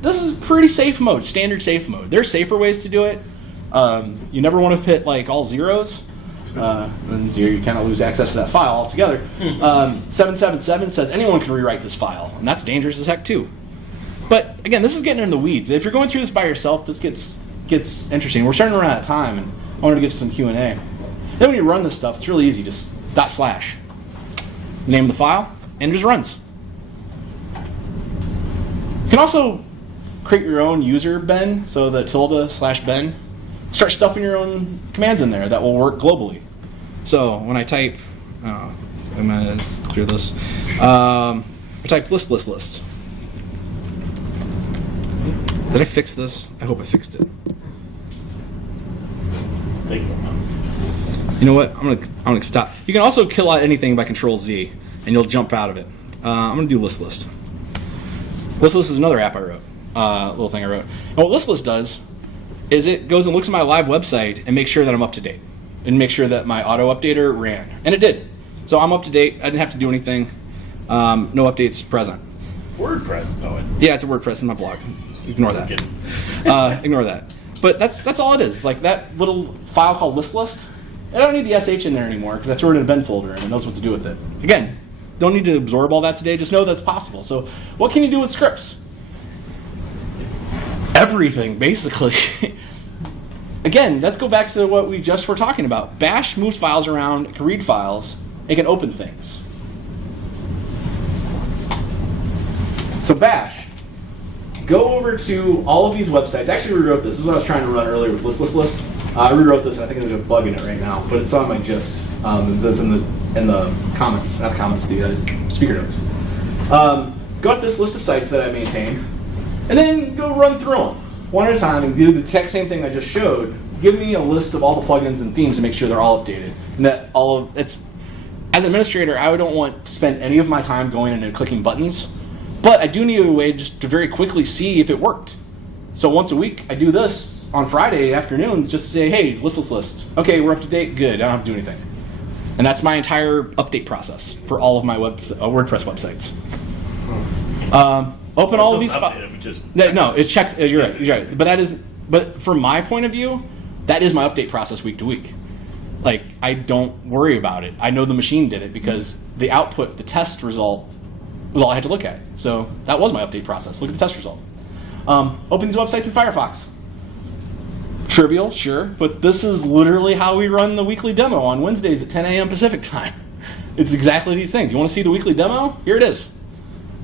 this is pretty safe mode, standard safe mode. There's safer ways to do it. You never want to hit like all zeros, and you kind of lose access to that file altogether. 777 says anyone can rewrite this file, and that's dangerous as heck too. But again, this is getting into the weeds. If you're going through this by yourself, this gets interesting. We're starting to run out of time, and I wanted to get to some Q&A. Then when you run this stuff, it's really easy. Just // name of the file, and it just runs. You can also create your own user ben, so the tilde/ben. Start stuffing your own commands in there that will work globally. So when I type, I'm going to clear this. I type list. Did I fix this? I hope I fixed it. You know what? I'm gonna stop. You can also kill out anything by Control-Z, and you'll jump out of it. I'm gonna do list. List is another app I wrote. Little thing I wrote. And what list does is it goes and looks at my live website and makes sure that I'm up to date, and make sure that my auto updater ran, and it did. So I'm up to date. I didn't have to do anything. No updates present. WordPress. Oh, yeah, it's a WordPress in my blog. Ignore that. Ignore that. But that's all it is. It's like that little file called list. I don't need the sh in there anymore because I threw it in a ben folder and it knows what to do with it. Again, don't need to absorb all that today. Just know that's possible. So what can you do with scripts? everything, basically. Again, let's go back to what we just were talking about. Bash moves files around, it can read files, it can open things. So Bash, go over to all of these websites. I actually rewrote this. This is what I was trying to run earlier with list. I rewrote this, and I think there's a bug in it right now, but it's on my gist. That's in the comments, not the comments, the speaker notes. Go to this list of sites that I maintain, and then go run through them one at a time and do the exact same thing I just showed. Give me a list of all the plugins and themes to make sure they're all updated, and that all of it's. As an administrator, I don't want to spend any of my time going in and clicking buttons, but I do need a way just to very quickly see if it worked. So once a week, I do this on Friday afternoons just to say, hey, list. Okay, we're up to date. Good. I don't have to do anything. And that's my entire update process for all of my WordPress websites. Open all of these files. No, it checks. You're right. But from my point of view, that is my update process week to week. Like, I don't worry about it. I know the machine did it because the output, the test result, was all I had to look at. So that was my update process. Look at the test result. Open these websites in Firefox. Trivial, sure, but this is literally how we run the weekly demo on Wednesdays at 10 a.m. Pacific time. It's exactly these things. You want to see the weekly demo? Here it is.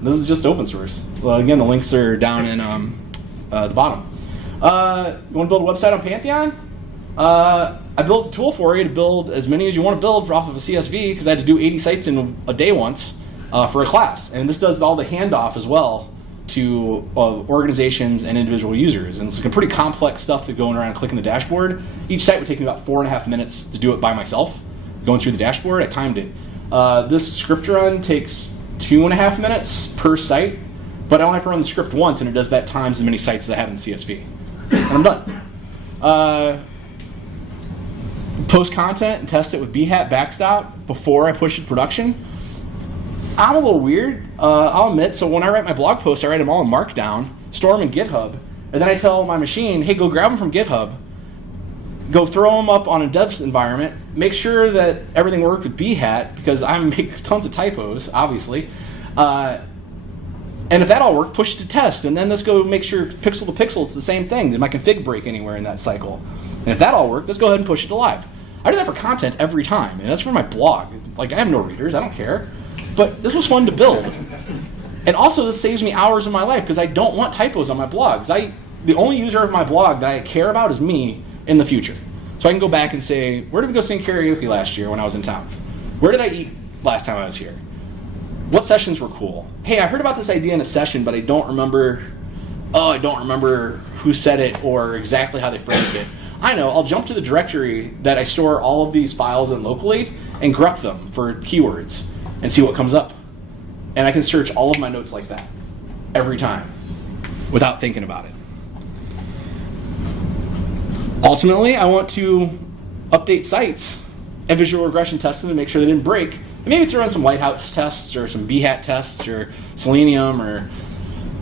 This is just open source. Well, again, the links are down in the bottom. You want to build a website on Pantheon? I built a tool for you to build as many as you want to build off of a CSV because I had to do 80 sites in a day once for a class. And this does all the handoff as well to organizations and individual users. And it's some pretty complex stuff to going around and clicking the dashboard. Each site would take me about 4.5 minutes to do it by myself, going through the dashboard. I timed it. This script run takes 2.5 minutes per site, but I only have to run the script once, and it does that times as many sites as I have in CSV. And I'm done. Post content and test it with Behat backstop before I push it to production. I'm a little weird, I'll admit. So when I write my blog posts, I write them all in Markdown, store them in GitHub, and then I tell my machine, hey, go grab them from GitHub, go throw them up on a dev environment, make sure that everything worked with Behat, because I make tons of typos, obviously. And if that all worked, push it to test, and then let's go make sure pixel to pixel it's the same thing. Did my config break anywhere in that cycle? And if that all worked, let's go ahead and push it to live. I do that for content every time, and that's for my blog. Like, I have no readers, I don't care. But this was fun to build. And also, this saves me hours of my life, because I don't want typos on my blogs. The only user of my blog that I care about is me in the future. So I can go back and say, where did we go sing karaoke last year when I was in town? Where did I eat last time I was here? What sessions were cool? Hey, I heard about this idea in a session, but I don't remember who said it or exactly how they phrased it. I know, I'll jump to the directory that I store all of these files in locally and grep them for keywords and see what comes up. And I can search all of my notes like that every time without thinking about it. Ultimately, I want to update sites and visual regression test them to make sure they didn't break. And maybe throw in some Lighthouse tests or some Behat tests or Selenium, or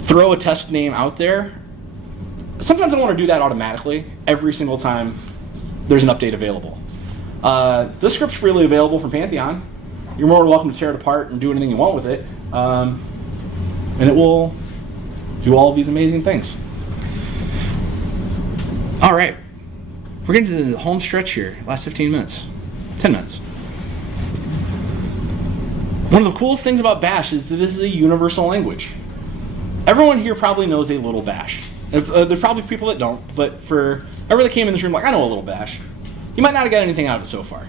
throw a test name out there. Sometimes I want to do that automatically every single time there's an update available. This script's freely available from Pantheon. You're more than welcome to tear it apart and do anything you want with it. And it will do all of these amazing things. All right. We're getting to the home stretch here. Last 15 minutes. 10 minutes. One of the coolest things about Bash is that this is a universal language. Everyone here probably knows a little Bash. There's probably people that don't, but for everyone that came in this room like, I know a little Bash, you might not have got anything out of it so far.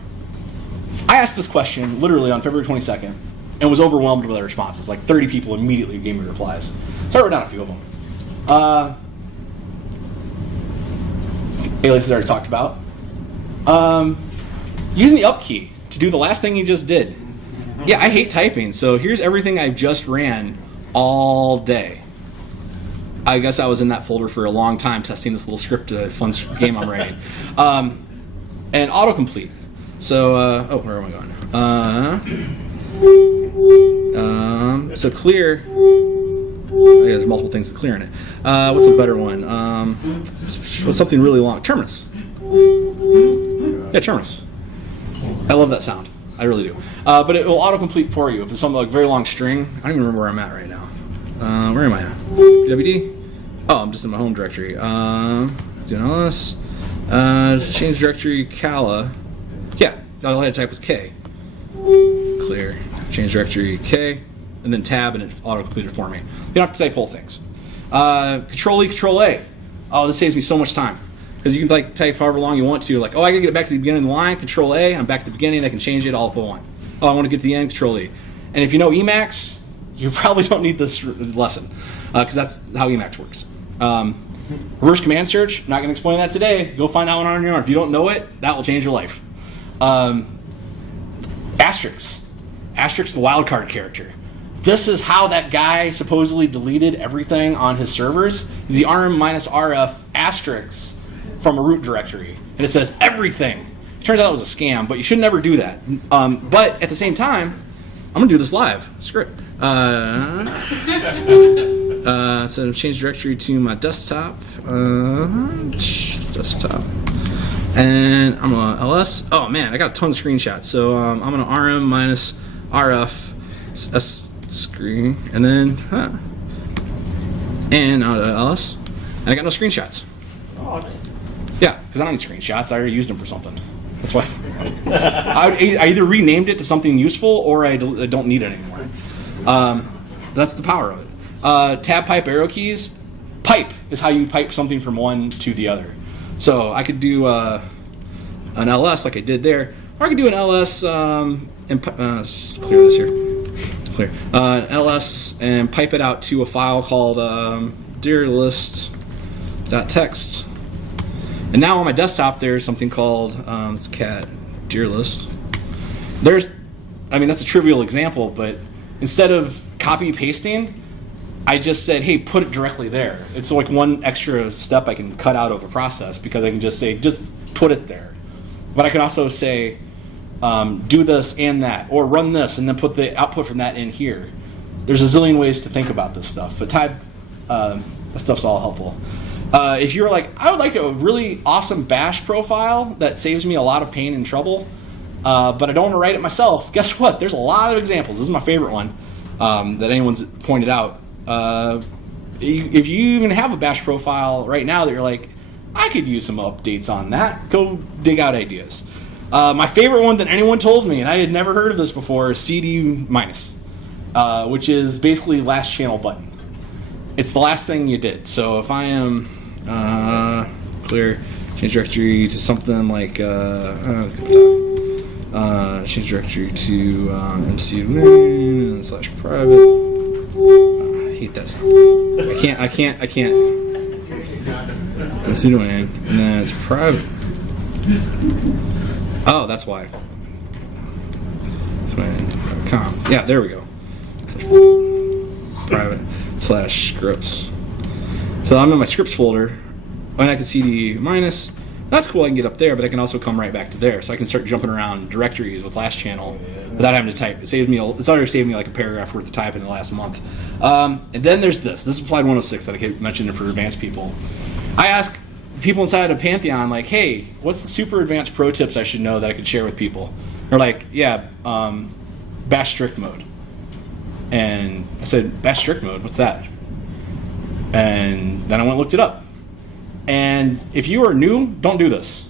I asked this question literally on February 22nd and was overwhelmed with the responses. Like 30 people immediately gave me replies. So I wrote down a few of them. Aliases already talked about. Using the up key to do the last thing you just did. Yeah, I hate typing, so here's everything I just ran all day. I guess I was in that folder for a long time testing this little script, fun game I'm writing. And autocomplete. So, where am I going? So clear. Oh, yeah, there's multiple things to clear in it. What's a better one? What's something really long? Terminus. Yeah, terminus. I love that sound. I really do. But it will autocomplete for you. If it's something like very long string, I don't even remember where I'm at right now. Where am I at? WD? Oh, I'm just in my home directory. Doing all this. Change directory Cala. Yeah, all I had to type was K. Clear. Change directory K, and then tab, and it auto-completed for me. You don't have to type whole things. Control-E, Control-A. Oh, this saves me so much time. Because you can like type however long you want to. Like, oh, I gotta get back to the beginning of the line, Control-A, I'm back to the beginning, I can change it all if I want. Oh, I want to get to the end, Control-E. And if you know Emacs, you probably don't need this lesson. Because that's how Emacs works. Reverse command search, not going to explain that today. Go find that one on your own. If you don't know it, that will change your life. Asterisk. Asterisk, the wildcard character. This is how that guy supposedly deleted everything on his servers. Is the rm-rf asterisk from a root directory. And it says everything. It turns out it was a scam, but you should never do that. But at the same time, I'm going to do this live. Screw it. So change directory to my desktop. Desktop. And I'm going to ls. Oh man, I got a ton of screenshots. So I'm going to rm-rf screen. And then, and I'll ls. And I got no screenshots. Oh, nice. Yeah, because I don't need screenshots. I already used them for something. That's why. I either renamed it to something useful or I don't need it anymore. That's the power of it. Tab, pipe, arrow keys. Pipe is how you pipe something from one to the other. So I could do an ls like I did there, or I could do an ls and let's clear this here. Clear. Ls and pipe it out to a file called dearlist.txt. And now on my desktop, there's something called it's cat dearlist. That's a trivial example, but instead of copy pasting, I just said, hey, put it directly there. It's like one extra step I can cut out of a process because I can just say, just put it there. But I can also say, do this and that, or run this and then put the output from that in here. There's a zillion ways to think about this stuff, but that stuff's all helpful. If you're like, I would like a really awesome bash profile that saves me a lot of pain and trouble, but I don't want to write it myself, guess what? There's a lot of examples. This is my favorite one that anyone's pointed out. If you even have a bash profile right now that you're like, I could use some updates on that, go dig out ideas. My favorite one that anyone told me, and I had never heard of this before, is cd-, which is basically last channel button. It's the last thing you did. So if I am clear change directory to something like change directory to mc/private. I hate that sound. I can't. MC Dwayne, and then it's private. Oh, that's why. Dwayne.com. Yeah, there we go. Private /scripts. So I'm in my scripts folder, and I can cd-. That's cool, I can get up there, but I can also come right back to there. So I can start jumping around directories with last channel without having to type. It's already saved me like a paragraph worth of typing in the last month. And then there's this. This is Applied 106 that I mentioned for advanced people. I ask people inside of Pantheon, like, hey, what's the super advanced pro tips I should know that I could share with people? They're like, yeah, bash strict mode. And I said, bash strict mode, what's that? And then I went and looked it up. And if you are new, don't do this.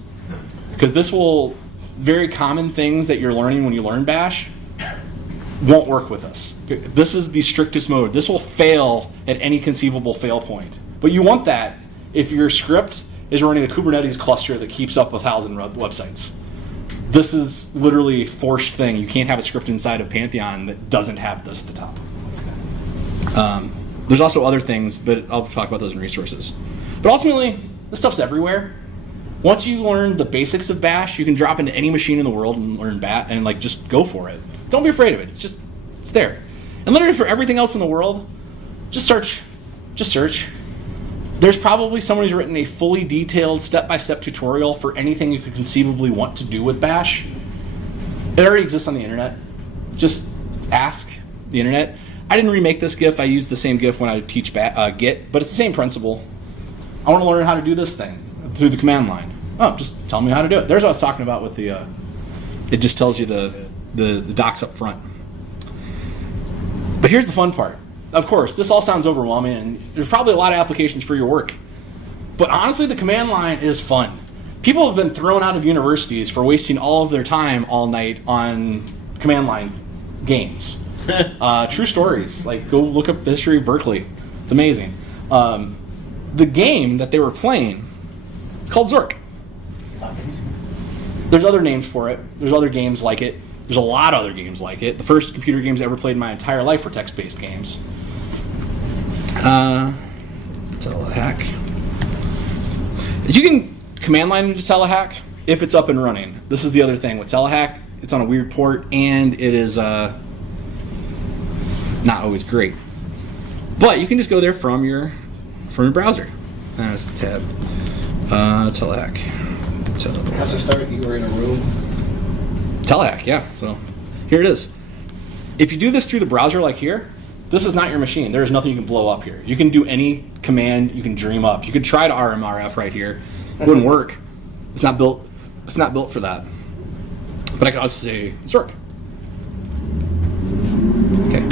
Because this will, very common things that you're learning when you learn bash won't work with us. This is the strictest mode. This will fail at any conceivable fail point. But you want that if your script is running a Kubernetes cluster that keeps up 1,000 websites. This is literally a forced thing. You can't have a script inside of Pantheon that doesn't have this at the top. There's also other things, but I'll talk about those in resources. But ultimately, this stuff's everywhere. Once you learn the basics of bash, you can drop into any machine in the world and learn bat and like just go for it. Don't be afraid of it. It's there. And literally for everything else in the world, just search. Just search. There's probably someone who's written a fully detailed step-by-step tutorial for anything you could conceivably want to do with bash. It already exists on the internet. Just ask the internet. I didn't remake this GIF. I used the same GIF when I teach Git, but it's the same principle. I want to learn how to do this thing through the command line. Oh, just tell me how to do it. There's what I was talking about with the, it just tells you the docs up front. But here's the fun part. of course, this all sounds overwhelming, and there's probably a lot of applications for your work. But honestly, the command line is fun. People have been thrown out of universities for wasting all of their time all night on command line games. True stories. Like, go look up the history of Berkeley. It's amazing. The game that they were playing, it's called Zork. There's other names for it. There's other games like it. There's a lot of other games like it. The first computer games I ever played in my entire life were text-based games. Telehack. You can command line into Telehack if it's up and running. This is the other thing with Telehack. It's on a weird port, and it is not always great. But you can just go there from your browser. That's a tab. Telehack. How's it start? You were in a room. Telehack, yeah. So here it is. If you do this through the browser like here, this is not your machine. There is nothing you can blow up here. You can do any command you can dream up. You could try to RMRF right here. It wouldn't work. It's not built for that. But I can also say Zork. Okay.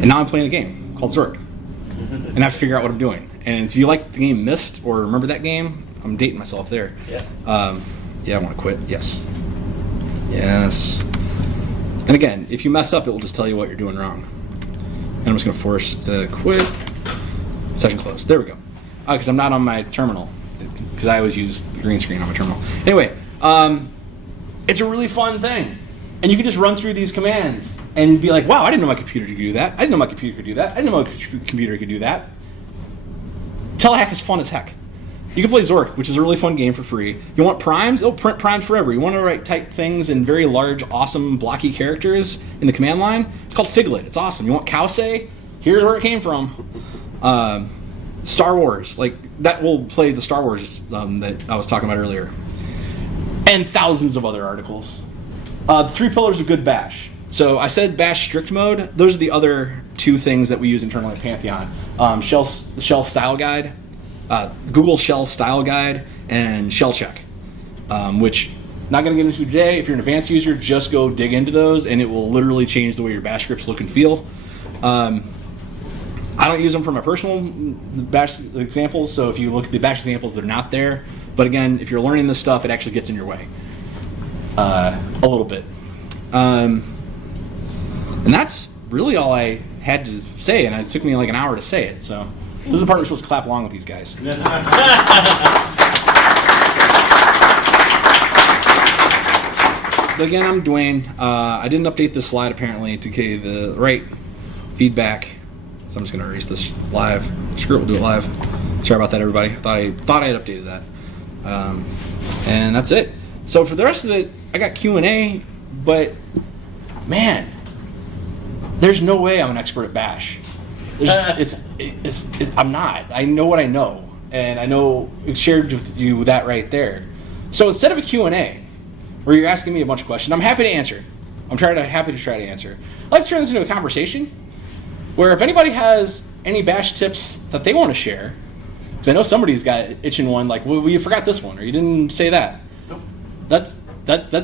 And now I'm playing a game called Zork. And I have to figure out what I'm doing. And if you like the game Myst or remember that game, I'm dating myself there. Yeah. Yeah, I want to quit. Yes. Yes. And again, if you mess up, it will just tell you what you're doing wrong. And I'm just going to force to quit. Session closed. There we go. Because I'm not on my terminal. Because I always use the green screen on my terminal. Anyway, it's a really fun thing. And you can just run through these commands and be like, wow, I didn't know my computer could do that. I didn't know my computer could do that. I didn't know my computer could do that. Telehack is fun as heck. You can play Zork, which is a really fun game for free. You want primes? Oh, print primes forever. You want to write type things in very large, awesome, blocky characters in the command line? It's called Figlet. It's awesome. You want Cowsay? Here's where it came from. Star Wars. Like, that will play the Star Wars that I was talking about earlier. And thousands of other articles. The 3 pillars of good bash. So I said bash strict mode. Those are the other 2 things that we use internally at Pantheon. Shell style guide. Google Shell Style Guide, and Shell Check, which not going to get into today. If you're an advanced user, just go dig into those, and it will literally change the way your bash scripts look and feel. I don't use them for my personal bash examples, so if you look at the bash examples, they're not there. But again, if you're learning this stuff, it actually gets in your way a little bit. And that's really all I had to say, and it took me like an hour to say it, so... This is the part we're supposed to clap along with these guys. But again, I'm Dwayne. I didn't update this slide apparently to get the right feedback, so I'm just going to erase this live. Screw it, we'll do it live. Sorry about that, everybody. I thought I had updated that, and that's it. So for the rest of it, I got Q&A, but man, there's no way I'm an expert at Bash. I'm not. I know what I know, and I know it's shared with you that right there. So instead of a Q&A, where you're asking me a bunch of questions, I'm happy to answer. Happy to try to answer. I'd like to turn this into a conversation, where if anybody has any Bash tips that they want to share, because I know somebody's got itching one, like, well, you forgot this one, or you didn't say that. Nope. Let's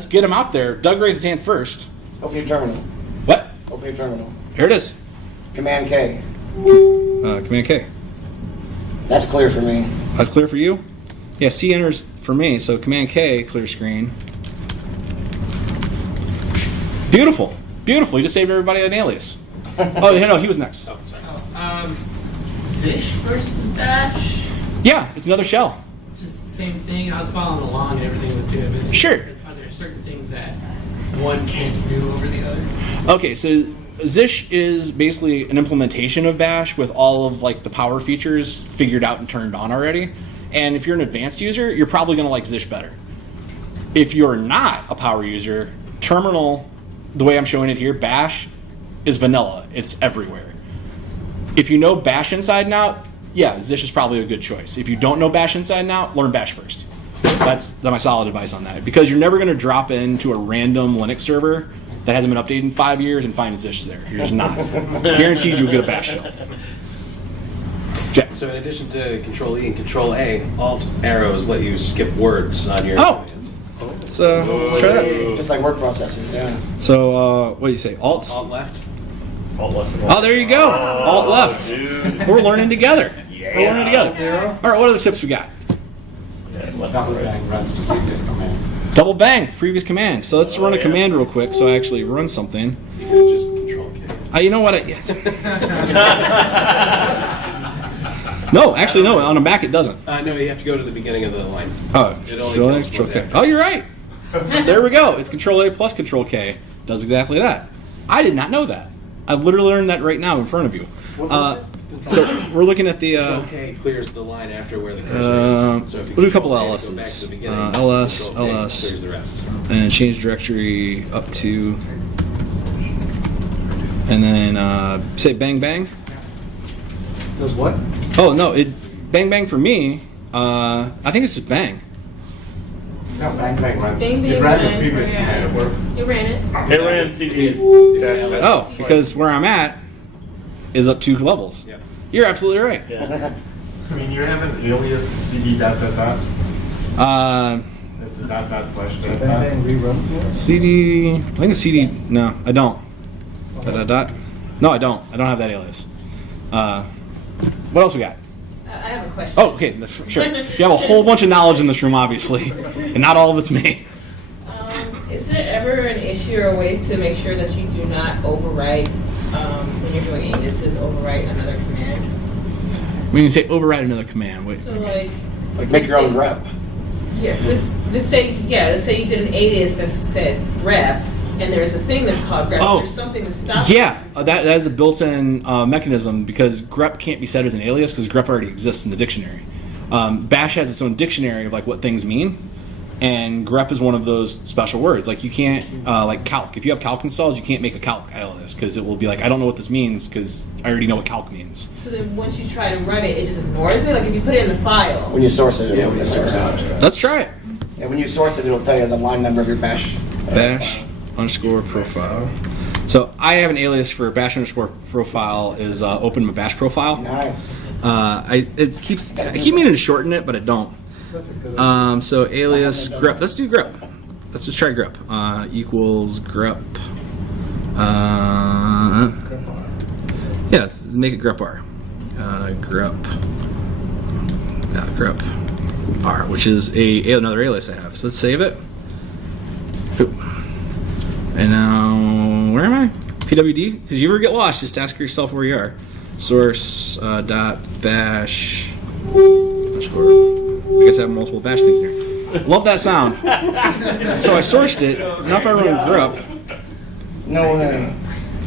get them out there. Doug raised his hand first. Open your terminal. What? Open your terminal. Here it is. Command K. Command K. That's clear for me. That's clear for you? Yeah, C enters for me, so Command K, clear screen. Beautiful. Beautiful. You just saved everybody an alias. Oh, no, he was next. Oh, sorry. Zish versus Bash? Yeah, it's another shell. It's just the same thing. I was following along and everything with it. But Sure. Are there certain things that one can't do over the other? Okay, so Zish is basically an implementation of Bash with all of like the power features figured out and turned on already. And if you're an advanced user, you're probably going to like Zish better. If you're not a power user, terminal, the way I'm showing it here, Bash is vanilla. It's everywhere. If you know Bash inside and out, yeah, Zish is probably a good choice. If you don't know Bash inside and out, learn Bash first. That's my solid advice on that. Because you're never going to drop into a random Linux server that hasn't been updated in 5 years and find Zish there. You're just not. Guaranteed you'll get a Bash shell. Jack. So in addition to Control E and Control A, Alt arrows let you skip words on your... Oh! Let's try that. Just like word processors, yeah. So, what do you say? Alt? Alt left? Alt left. Oh, there you go. Alt left. Dude. We're learning together. Yeah. We're learning together. All right, what other tips we got? Yeah, left Double and right. bang runs the previous command. Double bang, previous command. So let's run a yeah. command real quick so I actually run something. You could just control K. You know what? No, actually, no. On a Mac, it doesn't. No, you have to go to the beginning of the line. Oh, It only Control A, kills Control once K. after. Oh, you're right. There we go. It's Control A plus Control K. Does exactly that. I did not know that. I literally learned that right now in front of you. So we're looking at the. Control K clears the line after where the cursor is. So if you we'll do a couple Control of K, go back to LSs. the beginning, LS, Control K LS. clears the rest. And change directory up to. And then say bang bang. Does what? Oh no, it bang bang for me. I think it's just bang. No, bang bang runs. Bang, bang, It ran the bang, previous yeah. command. It worked. You ran it. It ran CD. Oh, because where I'm at is up 2 levels. Yeah. You're absolutely right. Yeah. I mean, you have an alias CD dot dot dot. Uh, It's a dot dot slash dot Bang dot. bang reruns here? CD. I think it's CD. No, I don't. Dot dot dot. No, I don't. I don't have that alias. What else we got? I have a question. Oh, okay, sure. You have a whole bunch of knowledge in this room, obviously, and not all of it's me. Is there ever an issue or a way to make sure that you do not overwrite when you're doing aliases, overwrite another command? When you say override another command, wait. So like Make your own grep. yeah, let's say you did an alias that said rep, and there's a thing that's called grep. Oh. There's something that stops. Yeah, that is a built-in mechanism because grep can't be set as an alias because grep already exists in the dictionary. Bash has its own dictionary of like what things mean, and grep is one of those special words. Like you can't like calc. If you have calc installed, you can't make a calc alias because it will be like I don't know what this means because I already know what calc means. So then once you try to run it, it just ignores it. Like if you put it in the file. When you source it, Yeah, it'll we source out. Let's try it. And when you source it, it'll tell you the line number of your bash. Bash underscore profile. So I have an alias for bash underscore profile is open my bash profile. Nice. I keep meaning to shorten it, but I don't. That's a good So alias grep. Let's do grep. Let's just try grep. Equals grep. Yeah, let's make it grep r. Grep. Yeah, grep r, which is another alias I have. So let's save it. Oop. And now, where am I? PWD? Because you ever get lost, just ask yourself where you are. Source dot bash underscore. I guess I have multiple bash things there. Love that sound. So I sourced it. Now if I run grep, No way.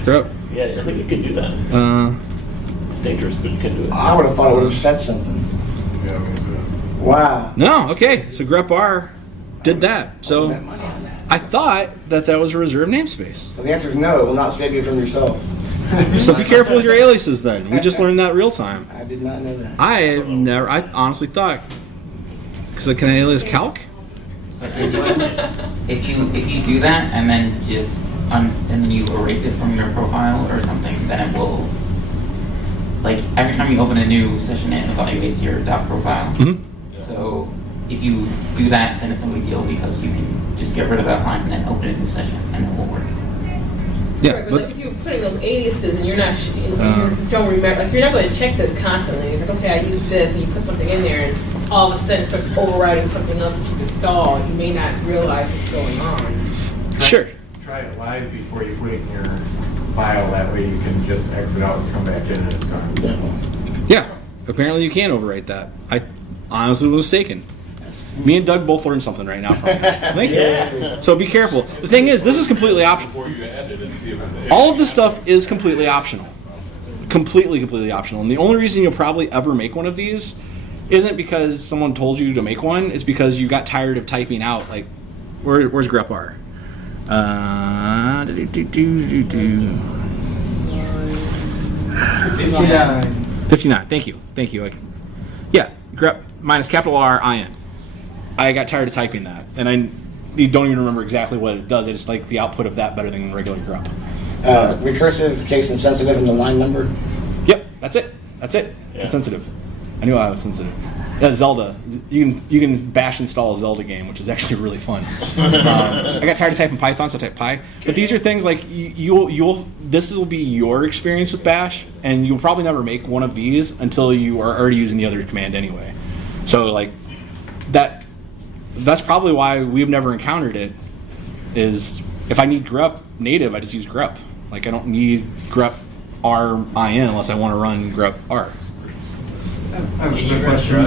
grep, Yeah, I think you can do that. It's dangerous, but you can do it. I would have thought it would have said something. Yeah, me too. Wow. no, okay. So grep r did that. So Bet money on that. I thought that was a reserved namespace. So the answer is no. It will not save you from yourself. So be careful with your aliases then. We just learned that real time. I did not know that. I honestly thought, because can I alias calc? If you do that and then just and then you erase it from your profile or something, then it will, like every time you open a new session, it evaluates your .profile. Mhm. So if you do that, then it's no big deal because you can just get rid of that line and then open a new session and it will work. Yeah, Right, but like if you're putting those aliases and you're not, you don't remember, like you're not going to check this constantly. It's like, okay, I use this, and you put something in there, and all of a sudden it starts overriding something else that you've installed. You may not realize what's going on. sure. Try it live before you put it in your file. That way you can just exit out and come back in and it's gone. Yeah, apparently you can overwrite that. I honestly was mistaken. Me and Doug both learned something right now from you. Thank you. Yeah. So be careful. The thing is, this is completely optional. All of this stuff is completely optional. Completely optional. And the only reason you'll probably ever make one of these isn't because someone told you to make one. It's because you got tired of typing out, like, where's grep r? 59. 59. Thank you. Yeah, grep minus capital R IN. I got tired of typing that, and I don't even remember exactly what it does. I just like the output of that better than regular grep. Recursive, case insensitive, and the line number. Yep, that's it. Yeah. It's sensitive. I knew I was sensitive. Zelda. You can bash install a Zelda game, which is actually really fun. I got tired of typing Python, so I typed Py. But these are things like this will be your experience with bash, and you'll probably never make one of these until you are already using the other command anyway. So like that's probably why we've never encountered it. Is if I need grep native, I just use grep. Like I don't need grep RIN unless I want to run grep R. I have a quick question.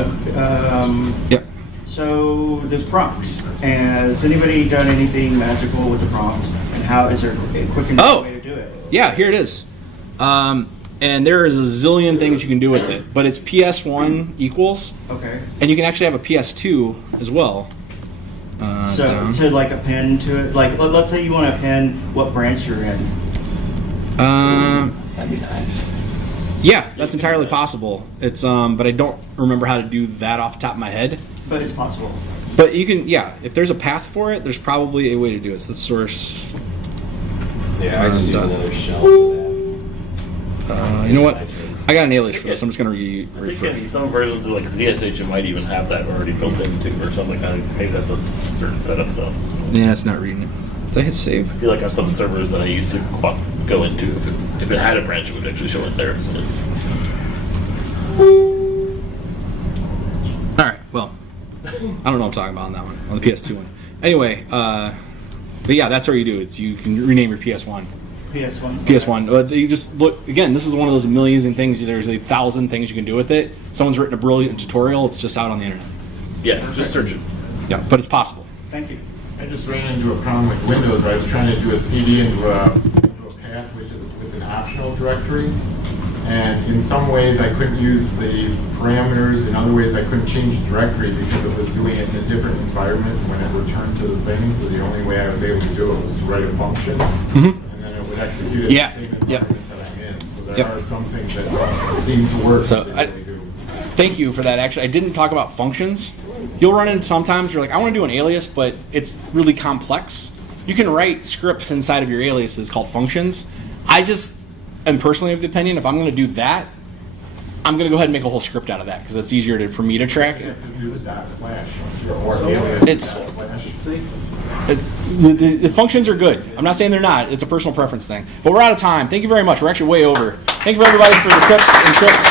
Yep. So the prompt. Has anybody done anything magical with the prompt? And how is there a quick and easy way to do it? Yeah, here it is. And there is a zillion things you can do with it, but it's PS1 equals. Okay. And you can actually have a PS2 as well. So like append to it. Like let's say you want to append what branch you're in. That'd be nice. Yeah, that's entirely possible. It's but I don't remember how to do that off the top of my head. But it's possible. But you can, yeah. If there's a path for it, there's probably a way to do it. So the source. Yeah, I just use another shell for You know what? I got an alias for this. I'm just gonna I think refresh. in some versions of like ZSH, it might even have that already built into or something. Maybe that's a certain setup though. Yeah, it's not reading it. Did I hit save? I feel like I have some servers that I used to go into. If it had a branch, it would actually show it there. All right. Well, I don't know what I'm talking about on that one, on the PS2 one. Anyway, but yeah, that's what you do. You can rename your PS1. PS1. PS1. But you just look again. This is one of those millions and things. There's 1,000 things you can do with it. Someone's written a brilliant tutorial. It's just out on the internet. Yeah, just search it. Yeah, but it's possible. Thank you. I just ran into a problem with Windows. I was trying to do a CD into a path with an optional directory. And in some ways I couldn't use the parameters. In other ways I couldn't change the directory because it was doing it in a different environment when it returned to the thing. So the only way I was able to do it was to write a function. Mm-hmm. And then it would execute it Yeah. in the same environment that I'm in. So there Yep. are some things that seem to work. So but they really do. Thank you for that. Actually, I didn't talk about functions. You'll run into sometimes you're like, I want to do an alias, but it's really complex. You can write scripts inside of your aliases called functions. I just am personally of the opinion if I'm going to do that, I'm going to go ahead and make a whole script out of that because it's easier for me to track. You have to do the / or alias. The functions are good. I'm not saying they're not. It's a personal preference thing. But we're out of time. Thank you very much. We're actually way over. Thank you for everybody for the tips and tricks.